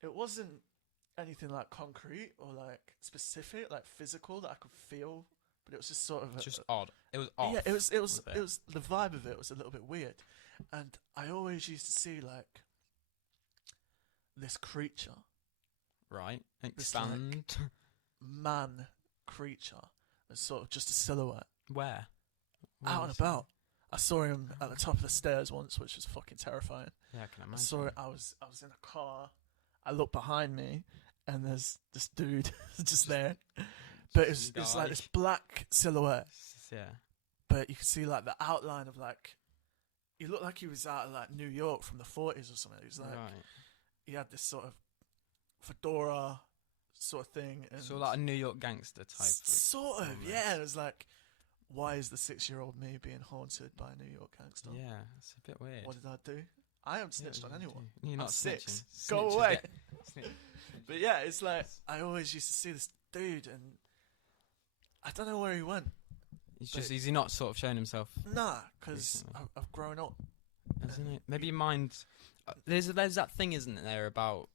It wasn't anything like concrete or like specific, like physical that I could feel. But it was just sort of odd. It was off. Yeah, it was the vibe of it was a little bit weird, and I always used to see like this creature, right? Expand. This, like, man creature. It's sort of just a silhouette. Where out and about. I saw him at the top of the stairs once, which was fucking terrifying. Yeah, I can imagine. I saw it. I was in a car. I looked behind me, and there's this dude just there. But it's like this black silhouette. Yeah. But you could see like the outline of like, he looked like he was out of like New York from the 40s or something. He was like, he had this sort of fedora, sort of thing. And So like a New York gangster type. Sort of, almost. yeah. It was like, why is the 6-year-old me being haunted by a New York gangster? Yeah, it's a bit weird. What did I do? I haven't snitched on anyone. You're not I'm 6. snitching. Go Snitches away. get- But yeah, it's like, I always used to see this dude, and I don't know where he went. Is he not sort of showing himself? Nah, because Recently. I've grown up. Isn't it? Maybe your mind. There's that thing, isn't there, about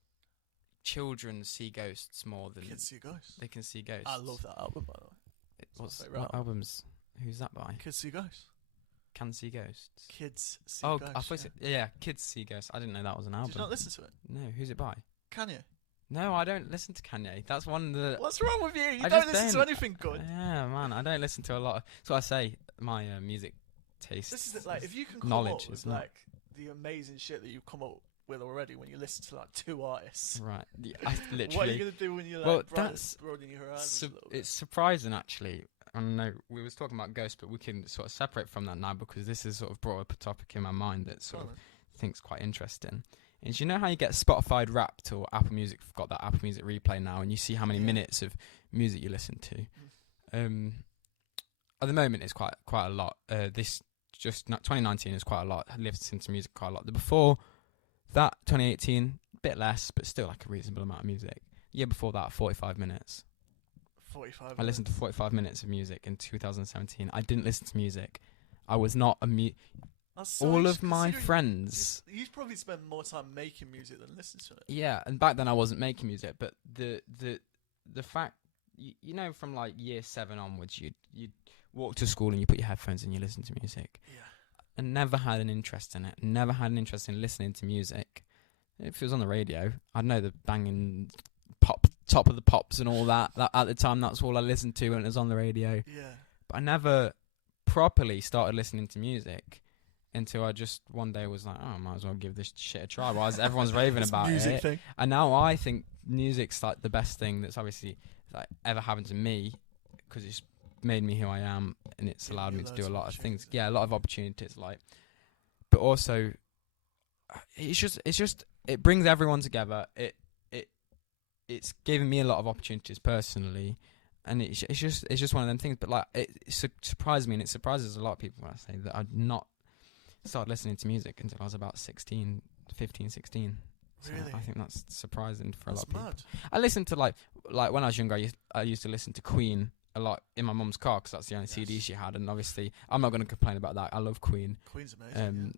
children see ghosts more than Kids See Ghosts. they can see ghosts. I love that album, by the way. What's my favourite what albums? Who's that by? Kids See Ghosts. Can See Ghosts. Kids See Oh, Ghosts. I thought Kids See Ghosts. I didn't know that was an album. Did you not listen to it? No, who's it by? Kanye. No, I don't listen to Kanye. That's one of the. What's wrong with you? You I don't just listen to don't. anything good. Yeah, man, I don't listen to a lot. So I say my music taste. This is like, if you can come knowledge up with is not- like the amazing shit that you've come up with already when you listen to like 2 artists. Right. Yeah, I literally. What are you gonna do when you're like Well, that's broadening your horizons a little bit? It's surprising, actually. I know we was talking about ghosts, but we can sort of separate from that now because this has sort of brought up a topic in my mind that sort of think's quite interesting. Is you know how you get Spotify Wrapped or Apple Music got that Apple Music replay now, and you see how many minutes of music you listen to. At the moment, it's quite a lot. This just 2019 is quite a lot. I listened to music quite a lot. Before that, 2018, a bit less, but still like a reasonable amount of music. The year before that, 45 minutes. 45. I listened to 45 minutes of music in 2017. I didn't listen to music. I was not a all of my friends. You probably spend more time making music than listening to it. Yeah, and back then I wasn't making music, but the fact you know from like year 7 onwards, you walk to school and you put your headphones and you listen to music. Yeah. I never had an interest in it. Never had an interest in listening to music. If it was on the radio, I'd know the banging top of the pops and all that. At the time, that's all I listened to when it was on the radio. Yeah. But I never properly started listening to music until I just one day was like, oh, I might as well give this shit a try. While everyone's raving about music it. Thing. And now I think music's like the best thing that's obviously like ever happened to me because it's made me who I am and it's allowed me to do a lot of things. Yeah, a lot of opportunities, like, but also it's just it brings everyone together. It's given me a lot of opportunities personally, and it's just one of them things. But like it surprised me, and it surprises a lot of people when I say that I'd not started listening to music until I was about 15, 16. So Really? I think that's surprising for a lot of people. Mad. I listened to like when I was younger, I used to listen to Queen a lot in my mum's car because that's the only CD she had, and obviously I'm not going to complain about that. I love Queen. Queen's amazing.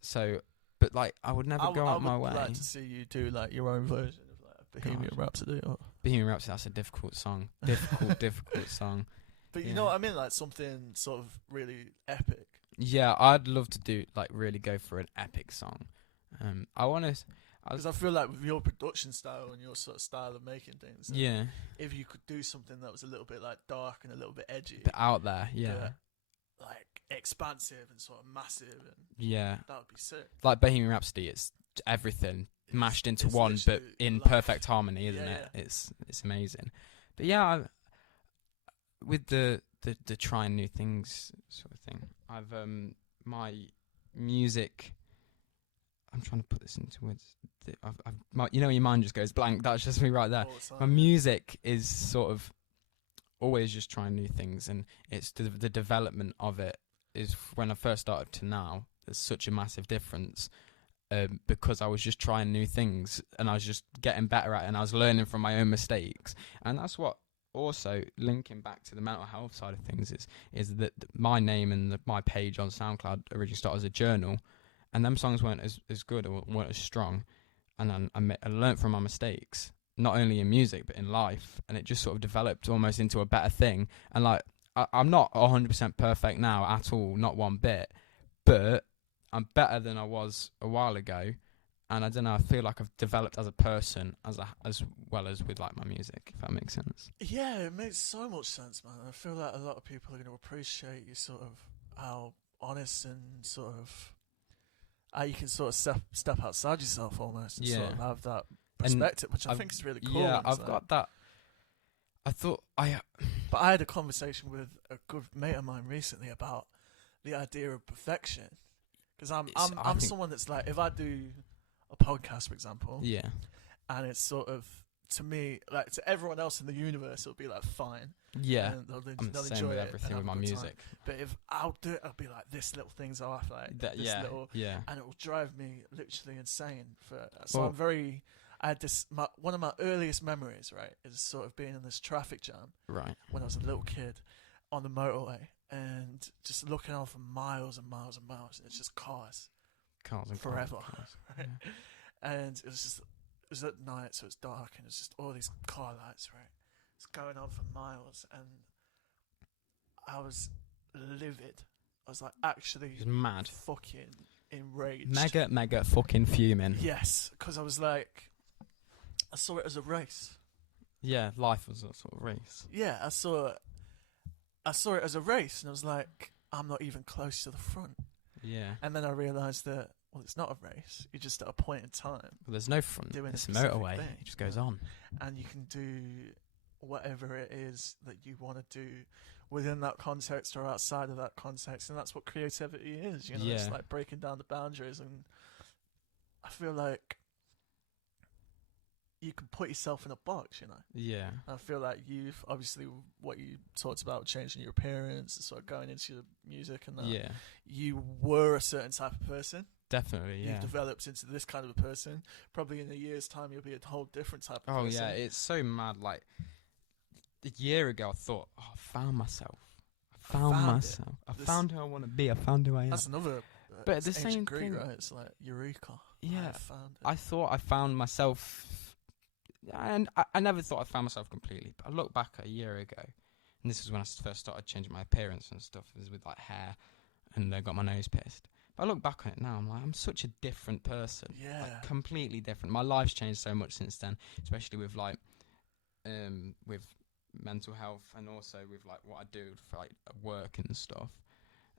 So, but like I would never go out my way. I would like to see you do like your own version of like Bohemian Rhapsody. Bohemian Rhapsody, that's a difficult song. Difficult song. But you know what I mean, like something sort of really epic. Yeah, I'd love to do like really go for an epic song. I want to. Because I feel like with your production style and your sort of style of making things, yeah, if you could do something that was a little bit like dark and a little bit edgy, but out there, yeah, like expansive and sort of massive, and yeah, that would be sick. Like Bohemian Rhapsody, it's everything mashed into it's one, but in life. perfect harmony, isn't it? Yeah. It's amazing. But yeah, with the trying new things sort of thing, I've my music. I'm trying to put this into words. You know, when your mind just goes blank. That's just me right there. My music is sort of always just trying new things, and it's the development of it is when I first started to now. There's such a massive difference because I was just trying new things, and I was just getting better at it, and I was learning from my own mistakes, and that's what. Also, linking back to the mental health side of things is that my name and my page on SoundCloud originally started as a journal. And them songs weren't as good or weren't as strong. And then I learnt from my mistakes, not only in music, but in life. And it just sort of developed almost into a better thing. And like, I'm not 100% perfect now at all, not one bit. But I'm better than I was a while ago. And I don't know, I feel like I've developed as a person as well as with like my music, if that makes sense. Yeah, it makes so much sense, man. I feel like a lot of people are going to appreciate you sort of how honest and sort of how you can sort of step outside yourself almost and sort of have that perspective, which I think is really cool. Yeah, I've got that. But I had a conversation with a good mate of mine recently about the idea of perfection. Because I'm someone that's like, if I do a podcast, for example, yeah, and it's sort of to me, like to everyone else in the universe, it'll be like fine. Yeah, And they'll I'm the same enjoy with it everything and with have my a good music. time. But if I'll do it, I'll be like, this little thing's off, like That, this yeah, little, yeah. and it will drive me literally insane. So Well- I'm very. I had this. One of my earliest memories, right, is sort of being in this traffic jam Right. when I was a little kid on the motorway and just looking on for miles and miles and miles, and it's just cars Cars and forever. cars. Right? Yeah. And it was at night, so it's dark, and it's just all these car lights, right? It's going on for miles, and I was livid. I was like actually He's mad. fucking enraged. Mega fucking fuming. Yes, because I was like, I saw it as a race. Yeah, life was a sort of race. Yeah, I saw it as a race, and I was like, I'm not even close to the front. Yeah. And then I realised that, well, it's not a race. You're just at a point in time, Well, there's no front. doing a It's a specific motorway. thing, It just goes yeah. on. and you can do whatever it is that you want to do within that context or outside of that context, and that's what creativity is. You know, it's Yeah. like breaking down the boundaries, and I feel like you can put yourself in a box. You know, Yeah. I feel like you've obviously what you talked about changing your appearance and sort of going into your music and that. Yeah. You were a certain type of person. Definitely. Yeah. You've developed into this kind of a person. Probably in a year's time, you'll be a whole different type of Oh person. yeah, it's so mad. Like a year ago, I thought, oh, I found myself. I found found it. myself. I This- found who I want to be. I found who I am. That's another. But at the it's same ancient Greek, thing- right? It's like eureka. Yeah. I found it. I thought I found myself, and I never thought I found myself completely. But I look back a year ago, and this was when I first started changing my appearance and stuff. It was with like hair, and I got my nose pierced. But I look back on it now, I'm like, I'm such a different person. Yeah. Like, completely different. My life's changed so much since then, especially with like, with mental health and also with like what I do for like work and stuff.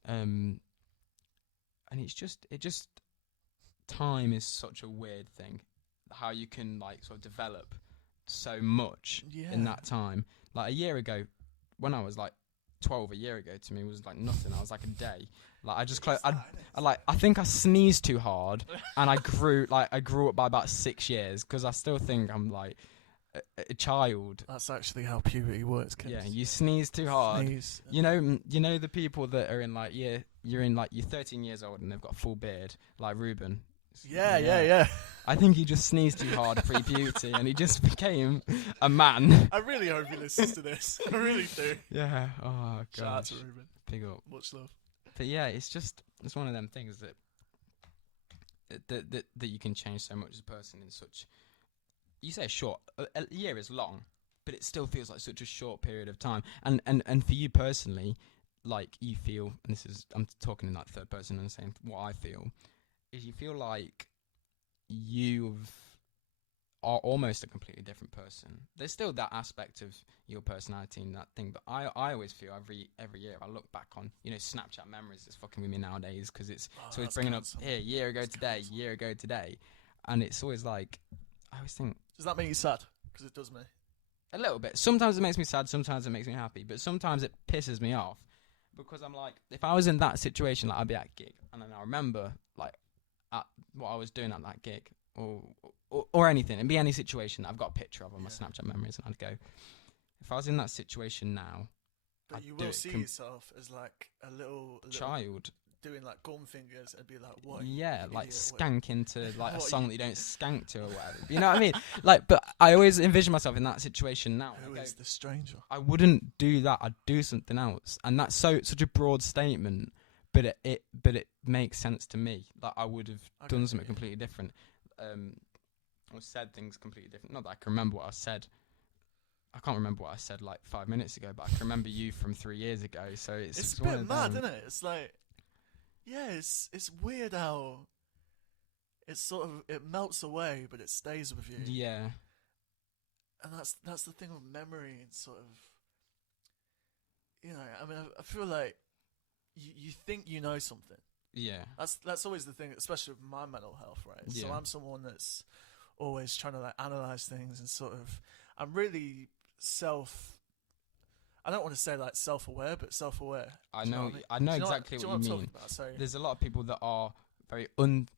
And it just time is such a weird thing. How you can like sort of develop so much Yeah. in that time. Like a year ago, when I was like 12, a year ago to me was like nothing. I was like a day. Like I just I think I sneezed too hard, and I grew up by about 6 years because I still think I'm like a child. That's actually how puberty works, kids. Yeah, you sneeze too hard. Sneeze. You know the people that are in like you're 13 years old and they've got a full beard, like Ruben. Yeah. I think he just sneezed too hard pre-puberty and he just became a man. I really hope he listens to this. I really do. Yeah. Oh god. Shout out to Ruben. Big up. Much love. But yeah, it's one of them things that you can change so much as a person in such. You say a year is long, but it still feels like such a short period of time. And for you personally, like you feel, and I'm talking in like third person and saying what I feel, is you feel like you are almost a completely different person. There's still that aspect of your personality and that thing, but I always feel every year I look back on, Snapchat memories is fucking with me nowadays because it's always bringing up here year ago today, and it's always like I always think. Does that make you sad? Because it does me. A little bit. Sometimes it makes me sad, sometimes it makes me happy, but sometimes it pisses me off because I'm like, if I was in that situation, like I'd be at a gig and then I remember like at what I was doing at that gig or anything, it'd be any situation. I've got a picture of on my Snapchat memories, and I'd go, if I was in that situation now, But I'd you do will it see yourself as like a little child. doing like gum fingers and be like, what? Yeah, like idiot, skank into like a What song you- that you don't skank to or whatever. You know what I mean? Like, but I always envision myself in that situation now. Who I go, is the stranger? I wouldn't do that. I'd do something else, and that's such a broad statement. But it makes sense to me. Like I would have done something completely different, or said things completely different. Not that I can remember what I said. I can't remember what I said like 5 minutes ago, but I can remember you from 3 years ago. So It's a one bit of mad, them. isn't it? It's like, yeah, it's weird how it's sort of it melts away, but it stays with you. Yeah, And that's the thing with memory and sort of, I mean, I feel like you think you know something. yeah, That's always the thing, especially with my mental health, right? So Yeah. I'm someone that's always trying to like analyze things and sort of, I'm really I don't want to say like self-aware, but self-aware. I Do you know. what I mean? I know Do you know exactly do what I'm you talking mean. about? So There's a lot of people that are very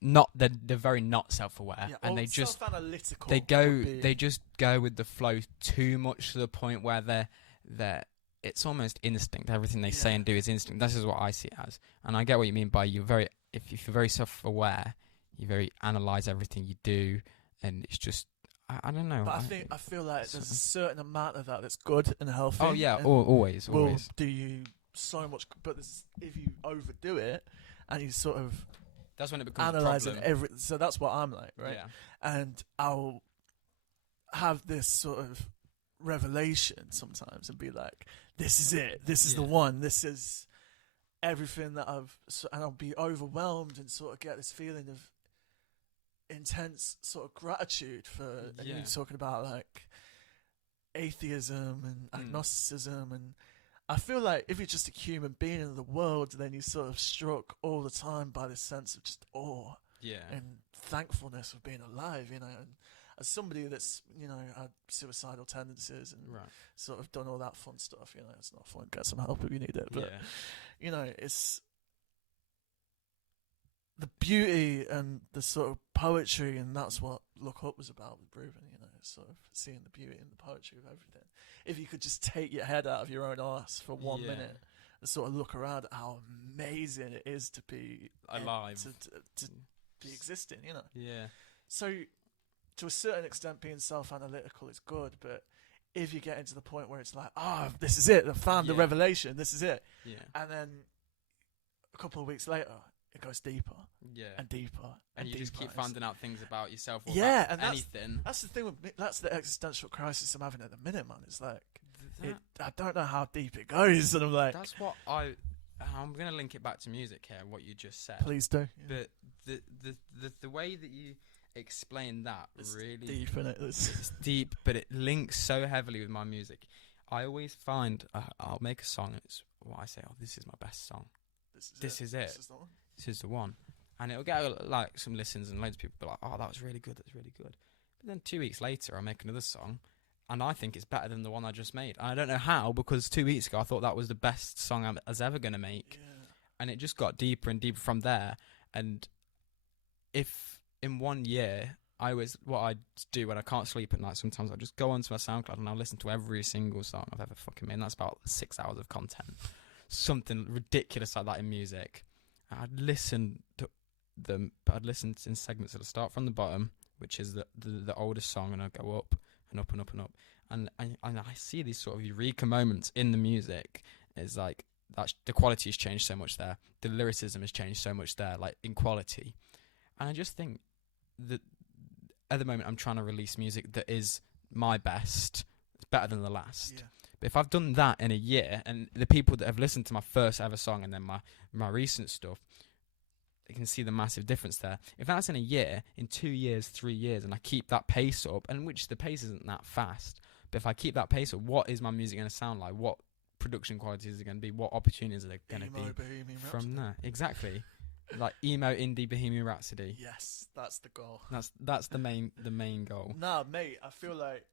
not they're very not self-aware, and they just self-analytical. they just go with the flow too much to the point where they're it's almost instinct. Everything they say and do is instinct. This is what I see it as, and I get what you mean by if you're very self-aware, you very analyze everything you do, and it's just I don't know. But I feel like there's a certain amount of that that's good and healthy. Oh yeah, always. Will do you so much, but if you overdo it and you sort of that's when it becomes analyzing a problem. so that's what I'm like, right? Yeah. And I'll have this sort of revelation sometimes and be like, this is it, this is the one, this is everything that and I'll be overwhelmed and sort of get this feeling of intense sort of gratitude for and you're talking about like atheism and agnosticism, and I feel like if you're just a human being in the world, then you're sort of struck all the time by this sense of just awe and thankfulness of being alive, you know. And as somebody that's, you know, had suicidal tendencies and sort of done all that fun stuff, you know, it's not fun. Get some help if you need it. But, you know, it's the beauty and the sort of poetry, and that's what Look Up was about with Reuben, you know, sort of seeing the beauty and the poetry of everything. If you could just take your head out of your own arse for 1 minute and sort of look around at how amazing it is to be alive, to be existing, you know. Yeah. So, to a certain extent, being self-analytical is good, but if you get into the point where it's like, this is it, I found the revelation, this is it, and then a couple of weeks later, it goes deeper, and deeper, and you deeper. just keep finding out things about yourself, or and anything. That's the thing with me, that's the existential crisis I'm having at the minute, man. It's like I don't know how deep it goes, and I'm like, that's what I'm gonna link it back to music here. What you just said, please do. But the way that you explain that it's really deep, innit? It's deep, but it links so heavily with my music. I always find I'll make a song, and it's what I say. Oh, this is my best song. This is it. This is the one. And it'll get like some listens, and loads of people be like, "Oh, that was really good. That's really good." But then 2 weeks later, I make another song, and I think it's better than the one I just made. And I don't know how, because 2 weeks ago I thought that was the best song I was ever gonna make, and it just got deeper and deeper from there. And if in 1 year what I do when I can't sleep at night, sometimes I just go onto my SoundCloud and I'll listen to every single song I've ever fucking made. And that's about 6 hours of content, something ridiculous like that in music. I'd listen to them, but I'd listen in segments. It'll start from the bottom, which is the oldest song, and I'll go up and up and up and up. And I see these sort of eureka moments in the music. It's like the quality has changed so much there. The lyricism has changed so much there, like in quality. And I just think that at the moment I'm trying to release music that is my best. It's better than the last. Yeah. But if I've done that in a year, and the people that have listened to my first ever song and then my recent stuff, they can see the massive difference there. If that's in a year, in 2 years, 3 years, and I keep that pace up, and which the pace isn't that fast, but if I keep that pace up, what is my music going to sound like? What production quality is it going to be? What opportunities are there going to be from that? Exactly. Like emo, indie, Bohemian Rhapsody. Yes, that's the goal. That's the main goal. Nah, mate, I feel like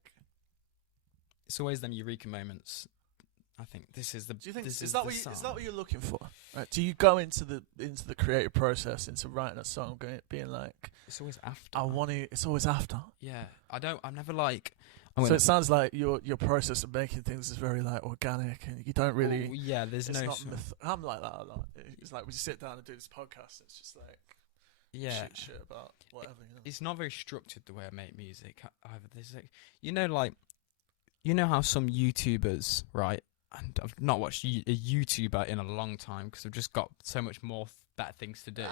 it's always them eureka moments. I think this is the. Do you think is that what you're looking for? Right? Do you go into the creative process, into writing a song, being like, it's always after. It's always after. Yeah, I'm never like. So it sounds like your process of making things is very like organic, and you don't really. There's no. I'm like that a lot. It's like we just sit down and do this podcast. It's just like. Shit about whatever. You know? It's not very structured the way I make music. Either there's like, you know how some YouTubers, right? And I've not watched a YouTuber in a long time because I've just got so much more better things to do.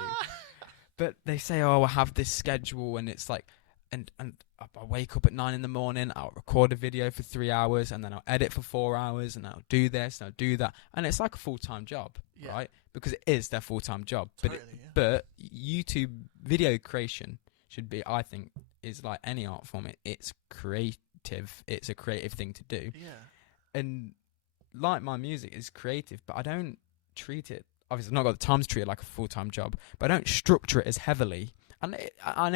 But they say, "Oh, I have this schedule," and it's like, and I wake up at 9 in the morning. I'll record a video for 3 hours, and then I'll edit for 4 hours, and I'll do this and I'll do that, and it's like a full-time job, right? Because it is their full-time job. Totally, but YouTube video creation should be, I think, is like any art form. It's creative. It's a creative thing to do. Yeah. And like my music is creative, but I don't treat it. Obviously, I've not got the time to treat it like a full-time job, but I don't structure it as heavily. And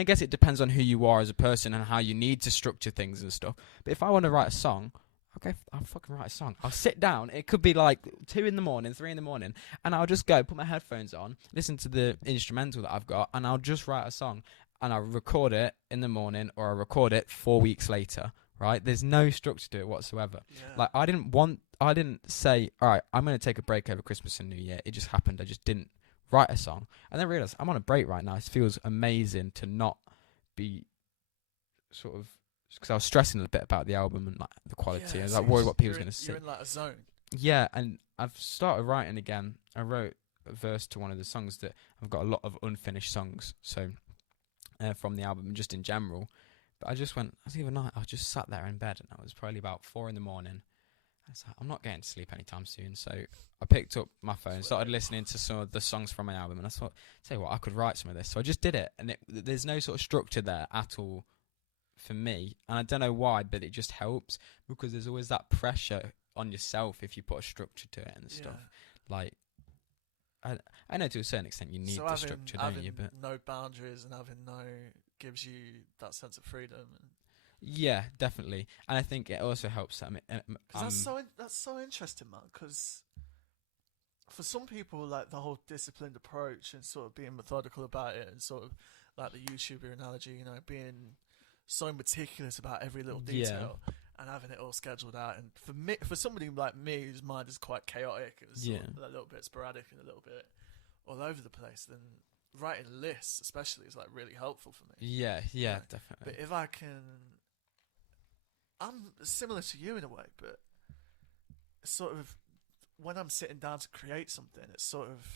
I guess it depends on who you are as a person and how you need to structure things and stuff. But if I want to write a song, I'll fucking write a song. I'll sit down. It could be like 2 in the morning, 3 in the morning, and I'll just go put my headphones on, listen to the instrumental that I've got, and I'll just write a song. And I'll record it in the morning, or I'll record it 4 weeks later. Right? There's no structure to it whatsoever. Yeah. Like I didn't say, all right, I'm going to take a break over Christmas and New Year. It just happened. I just didn't write a song, and then realised I'm on a break right now. It feels amazing to not be sort of, because I was stressing a bit about the album and like the quality. I was like worried what people were going to say. You're in like a zone. Yeah, and I've started writing again. I wrote a verse to one of the songs that I've got a lot of unfinished songs. So from the album, just in general. But I just went, the other night, I just sat there in bed, and it was probably about 4 in the morning. I was like, I'm not getting to sleep anytime soon. So I picked up my phone, started listening to some of the songs from my album, and I thought, tell you what, I could write some of this. So I just did it, and there's no sort of structure there at all for me. And I don't know why, but it just helps, because there's always that pressure on yourself if you put a structure to it and stuff. Like, I know to a certain extent you need the structure, don't you? But no boundaries and having no gives you that sense of freedom. Yeah, definitely, and I think it also helps. That's so interesting, man. Because for some people, like the whole disciplined approach and sort of being methodical about it, and sort of like the YouTuber analogy, you know, being so meticulous about every little detail and having it all scheduled out. And for me, for somebody like me whose mind is quite chaotic and sort of a little bit sporadic and a little bit all over the place, then writing lists especially is like really helpful for me. Yeah, definitely. But if I can, I'm similar to you in a way, but it's sort of when I'm sitting down to create something, it's sort of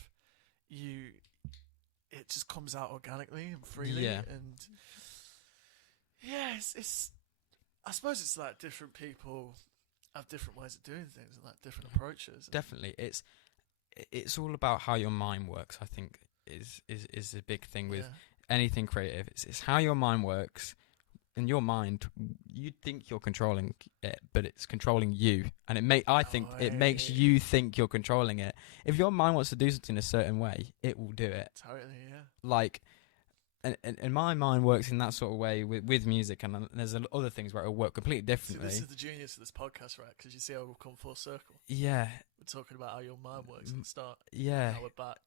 it just comes out organically and freely. And it's I suppose it's like different people have different ways of doing things and like different approaches. Definitely, it's all about how your mind works. I think is a big thing with anything creative. It's how your mind works. In your mind, you think you're controlling it, but it's controlling you, and it makes you think you're controlling it. If your mind wants to do something a certain way, it will do it. Totally, yeah. Like, and my mind works in that sort of way with music, and there's other things where it'll work completely differently. So this is the genius of this podcast, right? Because you see how we've come full circle. Yeah. We're talking about how your mind works at the start. Yeah. Now we're back.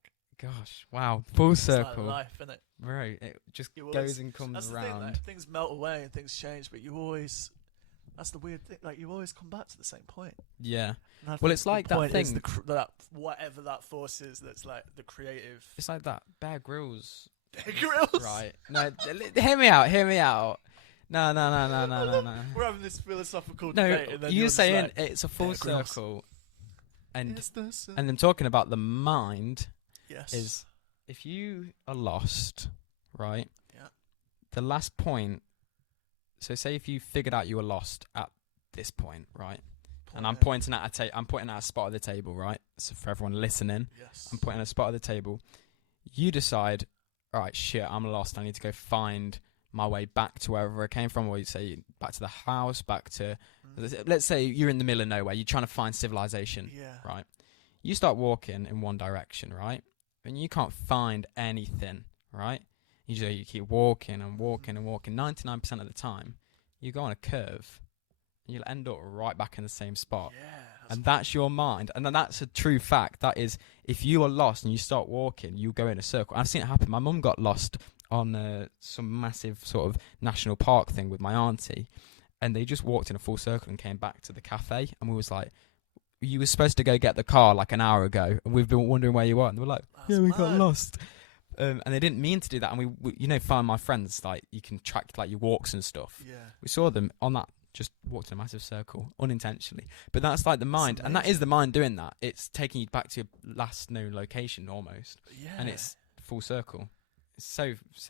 Gosh, wow, full circle. It's like life, isn't it? Right, it just goes and comes that's around. The thing, like, things melt away and things change, but you always, that's the weird thing, like you always come back to the same point. Yeah. Well, it's like that thing. That whatever that force is that's like the creative. It's like that Bear Grylls. Bear Grylls? Right. No, hear me out. No. We're having this philosophical debate. And then you're saying like, it's a full circle. And yes, I'm talking about the mind. Yes. Is if you are lost, right? Yeah. The last point. So say if you figured out you were lost at this point, right? And I'm pointing at a spot at the table, right? So for everyone listening, I'm pointing at a spot at the table. You decide, all right, shit, I'm lost. I need to go find my way back to wherever I came from, or you say back to the house, back to. Let's say you're in the middle of nowhere. You're trying to find civilization, right? You start walking in one direction, right? And you can't find anything, right? You keep walking and walking and walking. 99% of the time, you go on a curve, and you'll end up right back in the same spot. Yeah, that's your mind. And then that's a true fact. That is, if you are lost and you start walking, you go in a circle. I've seen it happen. My mum got lost on some massive sort of national park thing with my auntie, and they just walked in a full circle and came back to the cafe, and we was like, you were supposed to go get the car like an hour ago, and we've been wondering where you are. And they were like, we got lost. And they didn't mean to do that. And we find my friends, like, you can track like your walks and stuff. Yeah. We saw them on that, just walked in a massive circle unintentionally. But that's like the mind, and that is the mind doing that. It's taking you back to your last known location almost. Yeah. And it's full circle. It's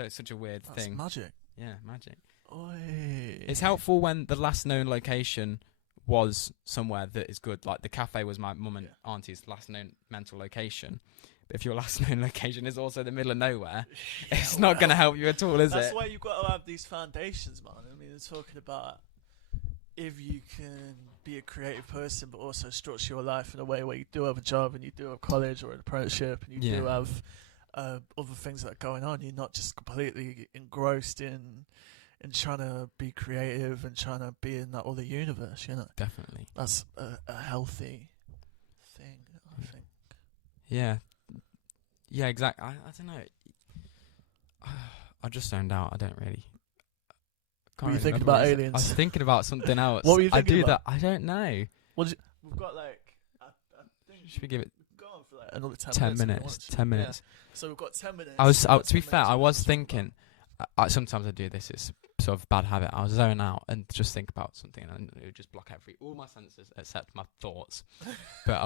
such a weird thing. Magic. Yeah, magic. Oi. It's helpful when the last known location was somewhere that is good. Like the cafe was my mum and auntie's last known mental location. But if your last known location is also the middle of nowhere, it's not going to help you at all, is it? That's why you've got to have these foundations, man. I mean, they're talking about if you can be a creative person but also structure your life in a way where you do have a job and you do have college or an apprenticeship and you do have other things that are going on. You're not just completely engrossed in in trying to be creative and trying to be in that other universe. You know, Definitely. that's a healthy thing, I think. Yeah. Yeah, exactly. I don't know. I just zoned out. I don't really. Were you Can't really thinking remember about what I aliens? was thinking about something else. What were you I thinking do about? that. I don't know. We've got like, I think Should we give it we can go on for like another 10 10 minutes. if we minutes? wanted to. 10 minutes. Yeah. So we've got 10 minutes. To be fair, I was thinking. Sometimes I do this. It's sort of a bad habit. I was zone out and just think about something, and it would just block all my senses except my thoughts. But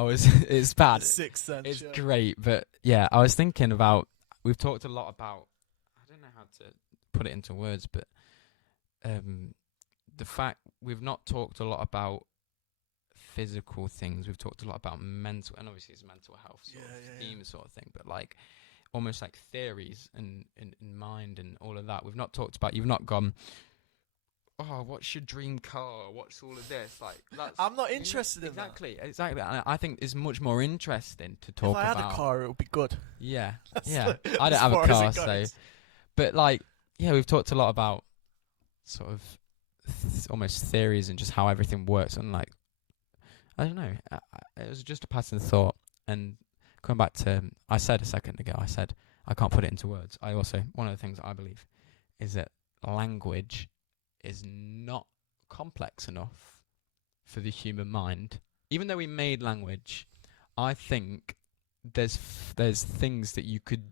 it's bad. Sixth sense. It's yeah. great, but yeah, I was thinking about. We've talked a lot about. I don't know how to put it into words, but the fact we've not talked a lot about physical things. We've talked a lot about mental, and obviously it's mental health sort of theme sort of thing, but like almost like theories and in mind and all of that. We've not talked about. You've not gone. Oh, what's your dream car? What's all of this? Like, I'm not interested in that. Exactly. And I think it's much more interesting to talk about. If I had a car, it would be good. Yeah, That's yeah. like, I don't as have a far as car, it so. goes. But like, yeah, we've talked a lot about sort of almost theories and just how everything works. And like, I don't know. It was just a passing thought. And going back to, I said a second ago, I can't put it into words. One of the things that I believe is that language is not complex enough for the human mind. Even though we made language, I think there's things that you could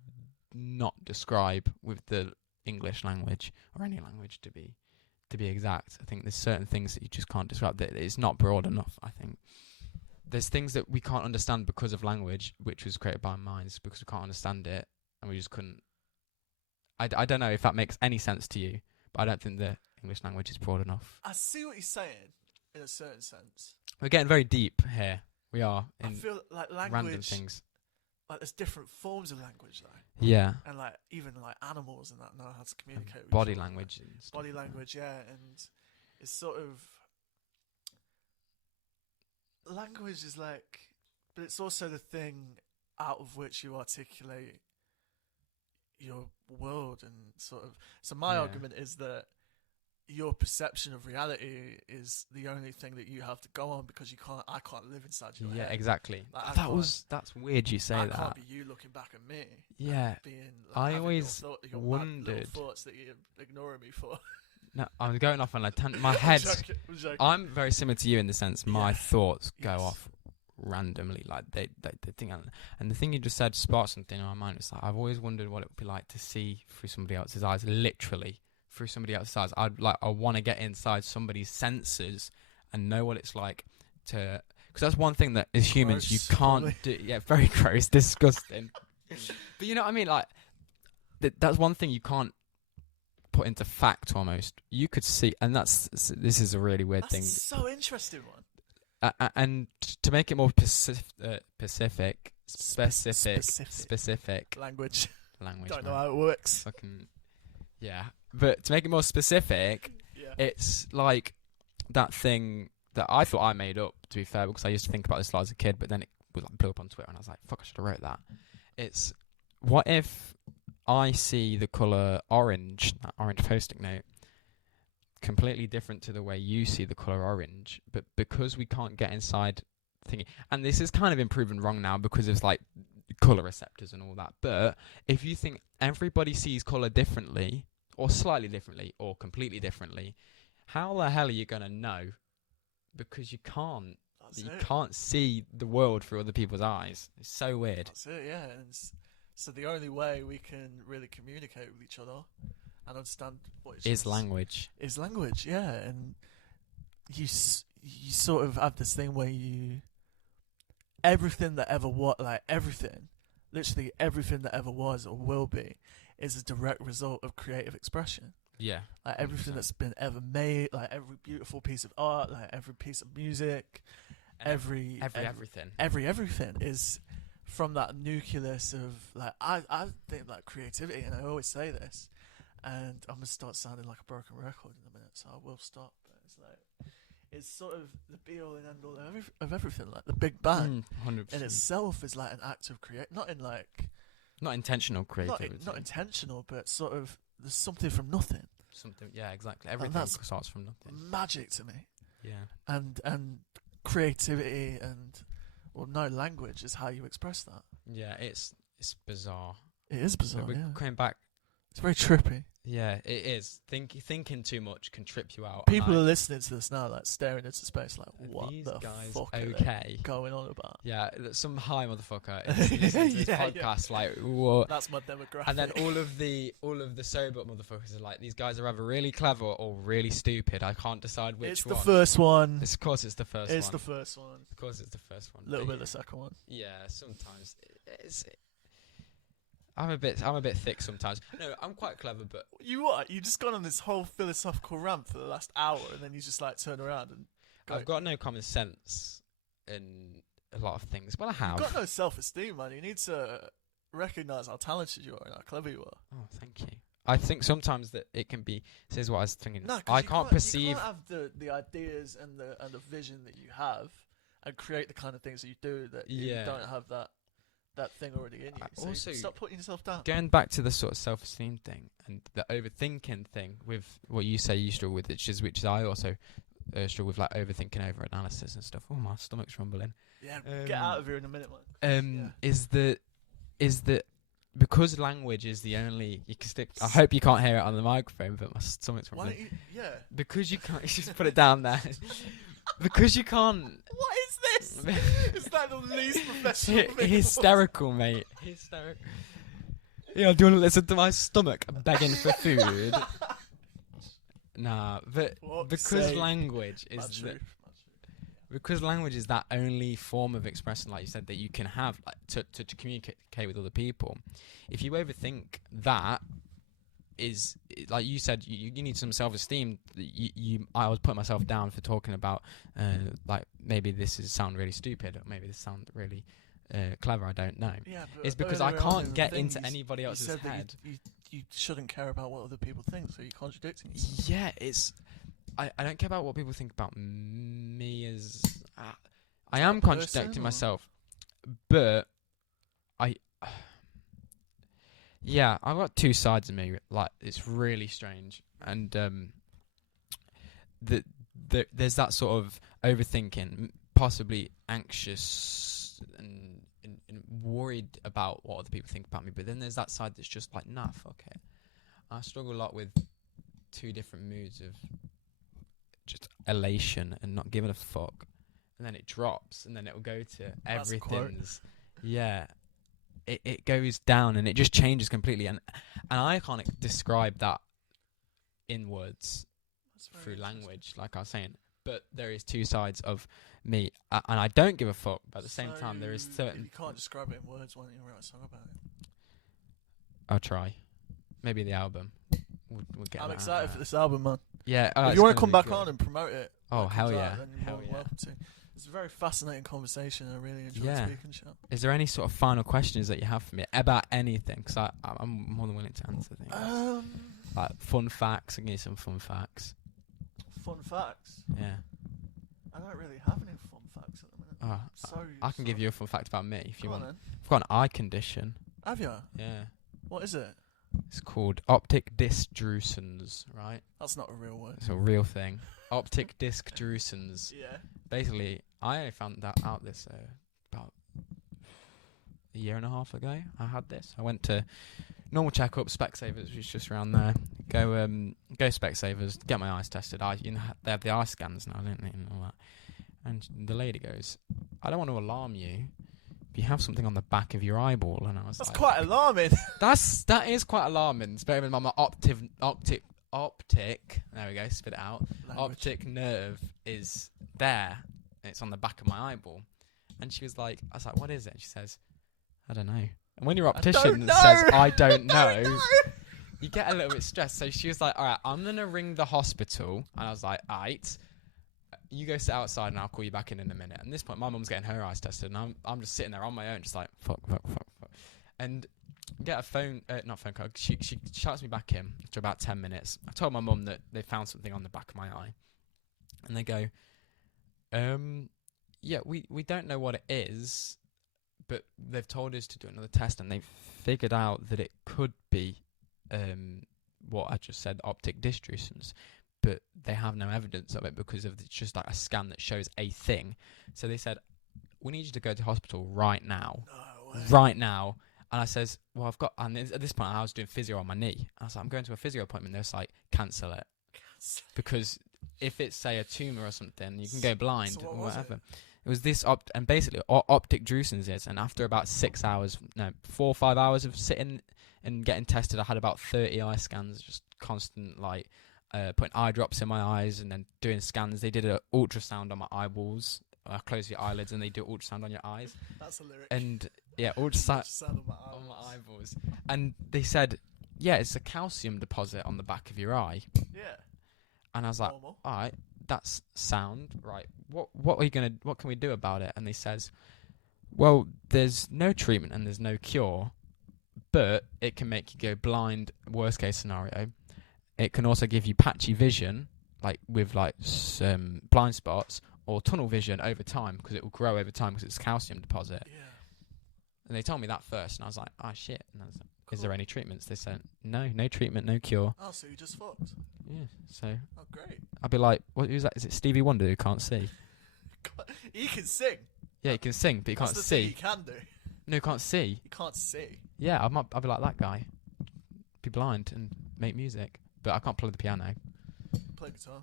not describe with the English language or any language to be exact. I think there's certain things that you just can't describe. That it's not broad enough. I think there's things that we can't understand because of language, which was created by our minds because we can't understand it, and we just couldn't. I don't know if that makes any sense to you, but I don't think the English language is broad enough. I see what you're saying in a certain sense. We're getting very deep here. We are in I feel like language, random things. Like there's different forms of language, though. Yeah. And like even like animals and that know how to communicate. With Body each other. language. And stuff. Body language, yeah, and it's sort of language is like, but it's also the thing out of which you articulate your world and sort of. So my argument is that your perception of reality is the only thing that you have to go on because I can't live inside your head. Yeah, exactly. Like, that's weird you say that. I can't be you looking back at me. Yeah. Being, I always your wondered. mad thoughts that you're ignoring me for. No, I'm going off on my head. I'm joking. I'm very similar to you in the sense my thoughts go Yes. off randomly, like they think. And the thing you just said sparked something in my mind. It's like I've always wondered what it would be like to see through somebody else's eyes, literally through somebody else's eyes. I want to get inside somebody's senses and know what it's like to. Because that's one thing that as humans you can't do. Yeah, very gross, disgusting. But you know what I mean? Like that's one thing you can't put into fact almost. You could see, and this is a really weird thing. So interesting one. And to make it more specific language. Don't know man. how it works. Fucking yeah. But to make it more specific, it's like that thing that I thought I made up, to be fair, because I used to think about this a lot as a kid, but then it blew up on Twitter and I was like, fuck, I should have wrote that. It's, what if I see the colour orange, that orange post-it note, completely different to the way you see the colour orange, but because we can't get inside thinking, and this is kind of been proven wrong now because it's like colour receptors and all that, but if you think everybody sees colour differently, or slightly differently, or completely differently, how the hell are you going to know? Because you can't. Can't see the world through other people's eyes. It's so weird. That's it, yeah. And so the only way we can really communicate with each other and understand what is language. Is language, yeah. And you sort of have this thing where everything that ever literally everything that ever was or will be, is a direct result of creative expression. Yeah. Like everything 100%. that's been ever made, like every beautiful piece of art, like every piece of music, everything is from that nucleus of like I think like creativity, and I always say this, and I'm gonna start sounding like a broken record in a minute, so I will stop. But it's like it's sort of the be all and end all of everything. Like the Big Bang 100%. in itself is like an act of not intentional creativity. Not intentional, but sort of there's something from nothing. something. Yeah, exactly. Everything that's starts from nothing. magic to me. Yeah. And creativity and no, language is how you express that. Yeah, it's bizarre. It is bizarre. But we're Yeah, coming back. it's very trippy. Yeah, it is. Thinking too much can trip you out. People are listening to this now, like staring into space, like, what these the guys fuck are okay? they going on about? Yeah, some high motherfucker is listening to this podcast, like, what? That's my demographic. And then all of the sober motherfuckers are like, these guys are either really clever or really stupid. I can't decide which it's one. the first one. Of course, it's the first one. It's the first one. Of course, it's the first one. A little bit of the second one. Yeah, sometimes I'm a bit thick sometimes. No, I'm quite clever, but You what? You just gone on this whole philosophical rant for the last hour, and then you just like turn around and go. I've got no common sense in a lot of things. Well, I have. You've got no self-esteem, man. You need to recognise how talented you are and how clever you are. Oh, thank you. I think sometimes that it can be. This is what I was thinking. No, I can't perceive. You can't have the ideas and the vision that you have, and create the kind of things that you do that you don't have that thing already in you. So also, stop putting yourself down. Going back to the sort of self-esteem thing and the overthinking thing with what you say you struggle with, which is I also struggle with, like overthinking, over analysis and stuff. Oh, my stomach's rumbling. Yeah, get out of here in a minute, man. Is that because language is the only you can stick. I hope you can't hear it on the microphone, but my stomach's rumbling. Why don't you? Yeah. Because you can't. Just put it down there. Because you can't. What is this? It's like the least professional thing. Hysterical, mate. Hysterical. Yeah, do you want to listen to my stomach begging for food? Nah, but because language is because language is that only form of expression, like you said, that you can have, like, to communicate with other people. If you overthink that, is like you said, you need some self-esteem. I was putting myself down for talking about like maybe this sound really stupid, or maybe this sound really clever. I don't know. Yeah, it's because I can't get into anybody else's head. You shouldn't care about what other people think, so you're contradicting yourself. Yeah, it's I don't care about what people think about me as I am contradicting myself, but yeah, I've got two sides of me. Like, it's really strange, and there's that sort of overthinking, possibly anxious and worried about what other people think about me. But then there's that side that's just like, nah, fuck it. I struggle a lot with two different moods of just elation and not giving a fuck, and then it drops, and then it'll go to everything's. Yeah. It goes down and it just changes completely, and I can't describe that in words through language, like I was saying. But there is two sides of me, and I don't give a fuck. But at the same time, there is certain. You can't describe it in words. Why don't you write a song about it? I'll try. Maybe the album. We'll get. I'm excited for this album, man. Yeah. If you want to come back on and promote it, oh hell yeah! Hell yeah! Welcome to. It's a very fascinating conversation. I really enjoy speaking to you. Is there any sort of final questions that you have for me about anything? Because I'm more than willing to answer things. Like fun facts. I can give you some fun facts. Fun facts? Yeah. I don't really have any fun facts at the minute. I can give you a fun fact about me if you want. Then. I've got an eye condition. Have you? Yeah. What is it? It's called optic disc drusen's, right? That's not a real word. It's a real thing. Optic disc drusen's. Yeah. Basically, I found that out this about a year and a half ago. I had this. I went to normal checkup, Specsavers, which is just around there. Go Specsavers, get my eyes tested. They have the eye scans now, don't they, and all that. And the lady goes, "I don't want to alarm you, but you have something on the back of your eyeball." And I was That's like, quite alarming. that is quite alarming. It's better than my optic. There we go. Spit it out. Language. Optic nerve is there. And it's on the back of my eyeball. And she was like, I was like, "What is it?" And she says, "I don't know." And when your optician says, "I don't know," you get a little bit stressed. So she was like, "All right, I'm gonna ring the hospital." And I was like, "Alright, you go sit outside and I'll call you back in a minute." And at this point, my mum's getting her eyes tested, and I'm just sitting there on my own, just like fuck. And get a phone, not phone call. She shouts me back in after about 10 minutes. I told my mum that they found something on the back of my eye, and they go, "Yeah, we don't know what it is, but they've told us to do another test, and they've figured out that it could be what I just said, optic dysdrusins, but they have no evidence of it because of it's just like a scan that shows a thing. So they said, we need you to go to hospital right now. No way. Right now. And I says, well, I've got, and at this point I was doing physio on my knee. I was like, I'm going to a physio appointment. They're just like, cancel it. Because if it's, say, a tumour or something, you can go blind So or what was whatever. It was this, and basically, optic drusins is, and after about 4 or 5 hours of sitting and getting tested, I had about 30 eye scans, just constant, like, putting eye drops in my eyes and then doing scans. They did an ultrasound on my eyeballs. Close your eyelids and they do ultrasound on your eyes. That's a lyric. And yeah, ultrasound on my eyeballs. And they said, yeah, it's a calcium deposit on the back of your eye. Yeah. And I was like, normal. all right, that's sound, right? What can we do about it? And they says, well, there's no treatment and there's no cure, but it can make you go blind. Worst case scenario, it can also give you patchy vision, like with like some blind spots, or tunnel vision over time because it will grow over time because it's a calcium deposit. Yeah. And they told me that first, and I was like, oh shit. And I was like, Cool. is there any treatments? They said, no treatment, no cure. Oh, so you just fucked. Yeah, so Oh, great. I'd be like, who's that? Is it Stevie Wonder who can't see? He can sing. Yeah, he can sing, but he That's can't the thing see. he can do. No, he can't see. He can't see. Yeah, I'd be like that guy. Be blind and make music. But I can't play the piano. Play guitar.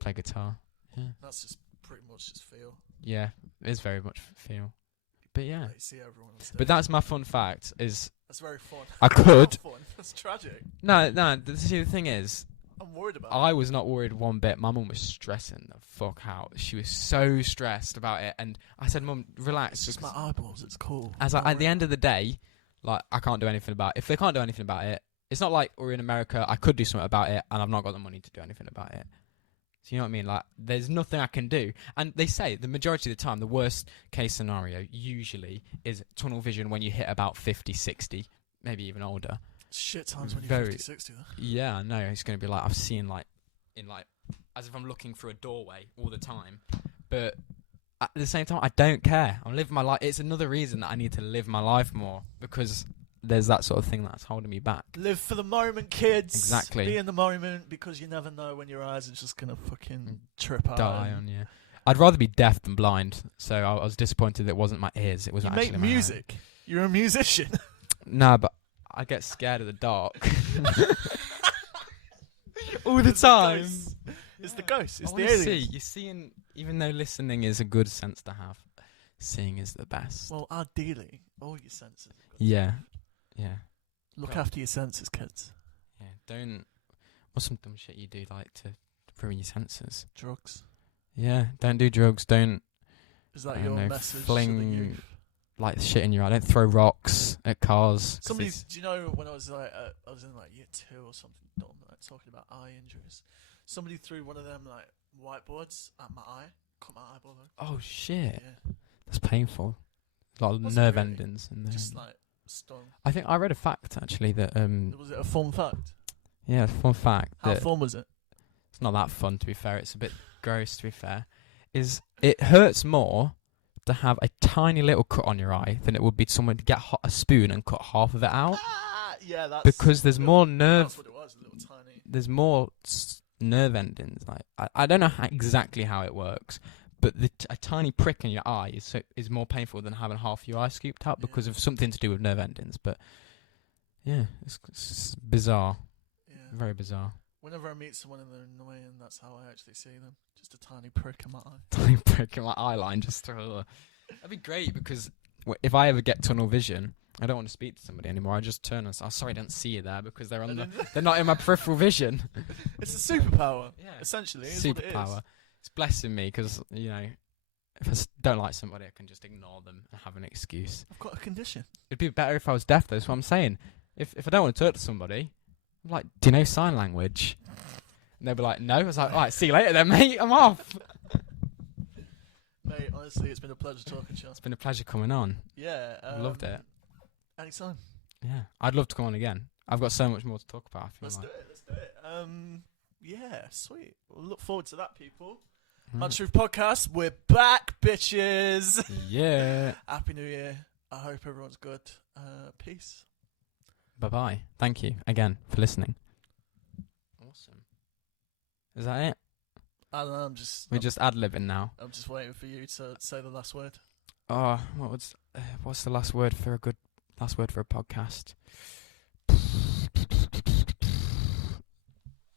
Play guitar. Yeah. That's just pretty much just feel. Yeah, it is very much feel. But yeah. Like, you see everyone on stage. But that's my fun fact, is That's very fun. I That's could. not fun. That's tragic. No, see, the thing is, I'm worried about I was not worried one bit. My mum was stressing the fuck out. She was so stressed about it. And I said, Mum, relax. It's just my eyeballs. It's cool. As at the end of the day, like, I can't do anything about it. If they can't do anything about it, it's not like we're in America, I could do something about it, and I've not got the money to do anything about it. So you know what I mean? Like, there's nothing I can do. And they say the majority of the time, the worst case scenario usually is tunnel vision when you hit about 50, 60, maybe even older. Shit times when you're Very- 50, 60 though. Yeah, I know. It's going to be like, I've seen like, as if I'm looking through a doorway all the time. But at the same time, I don't care. I'm living my life. It's another reason that I need to live my life more, because there's that sort of thing that's holding me back. Live for the moment, kids. Exactly. Be in the moment, because you never know when your eyes are just gonna fucking trip out. Die on you. I'd rather be deaf than blind, so I was disappointed it wasn't my ears. It was You actually make my music. You're a musician. Nah, but I get scared of the dark all the It's the time. ghost. It's the ghost. It's I the wanna aliens. see. You're seeing, even though listening is a good sense to have, seeing is the best. Well, ideally, all your senses. Yeah. Look God. after your senses, kids. Yeah. Don't. What's some dumb shit you do like to ruin your senses? Drugs. Yeah. Don't do drugs. Don't Is that I your don't know, message to the fling youth? like shit in your eye. Don't throw rocks at cars. 'cause Somebody, it's- do you know when I was like, I was in like year 2 or something, dumb, like talking about eye injuries. Somebody threw one of them like whiteboards at my eye, cut my eyeball open. Oh shit. Yeah, That's painful. A lot of Wasn't nerve really. endings in there. just like stung. I think I read a fact actually that Was it a fun fact? yeah, fun fact How that fun was it? it's not that fun to be fair. It's a bit gross to be fair. Is it hurts more to have a tiny little cut on your eye than it would be someone to get a spoon and cut half of it out, Yeah, that's because there's more nerve. That's what it was, a little tiny. There's more nerve endings. Like I don't know exactly how it works, but a tiny prick in your eye is more painful than having half your eye scooped out because Yeah. of something to do with nerve endings. But yeah, it's bizarre, Yeah. very bizarre. Whenever I meet someone and they're annoying, that's how I actually see them. Just a tiny prick in my eye. Tiny prick in my eye line, just that'd be great, because if I ever get tunnel vision, I don't want to speak to somebody anymore. I just turn and say, "Oh, sorry, I don't see you there," because they're they're not in my peripheral vision. It's a superpower. Yeah. Essentially, is what it is. Superpower. It's blessing me, because you know, if I don't like somebody, I can just ignore them and have an excuse. I've got a condition. It'd be better if I was deaf, though. That's what I'm saying. If I don't want to talk to somebody, I'm like, "Do you know sign language?" And they'll be like, "No." I was like, "All right, see you later then, mate. I'm off." Mate, honestly, it's been a pleasure talking to you. It's been a pleasure coming on. Yeah. Loved it. Anytime. Yeah, I'd love to come on again. I've got so much more to talk about. I feel Let's like. do it. Let's do it. Yeah, sweet. We'll look forward to that, people. Mm. Mad Truth Podcast, we're back, bitches. Yeah. Happy New Year. I hope everyone's good. Peace. Bye bye. Thank you again for listening. Is that it? I don't know. We're just ad-libbing now. I'm just waiting for you to say the last word. Oh, what's the last word for a podcast?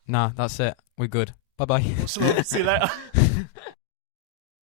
Nah, that's it. We're good. Bye bye. See you later.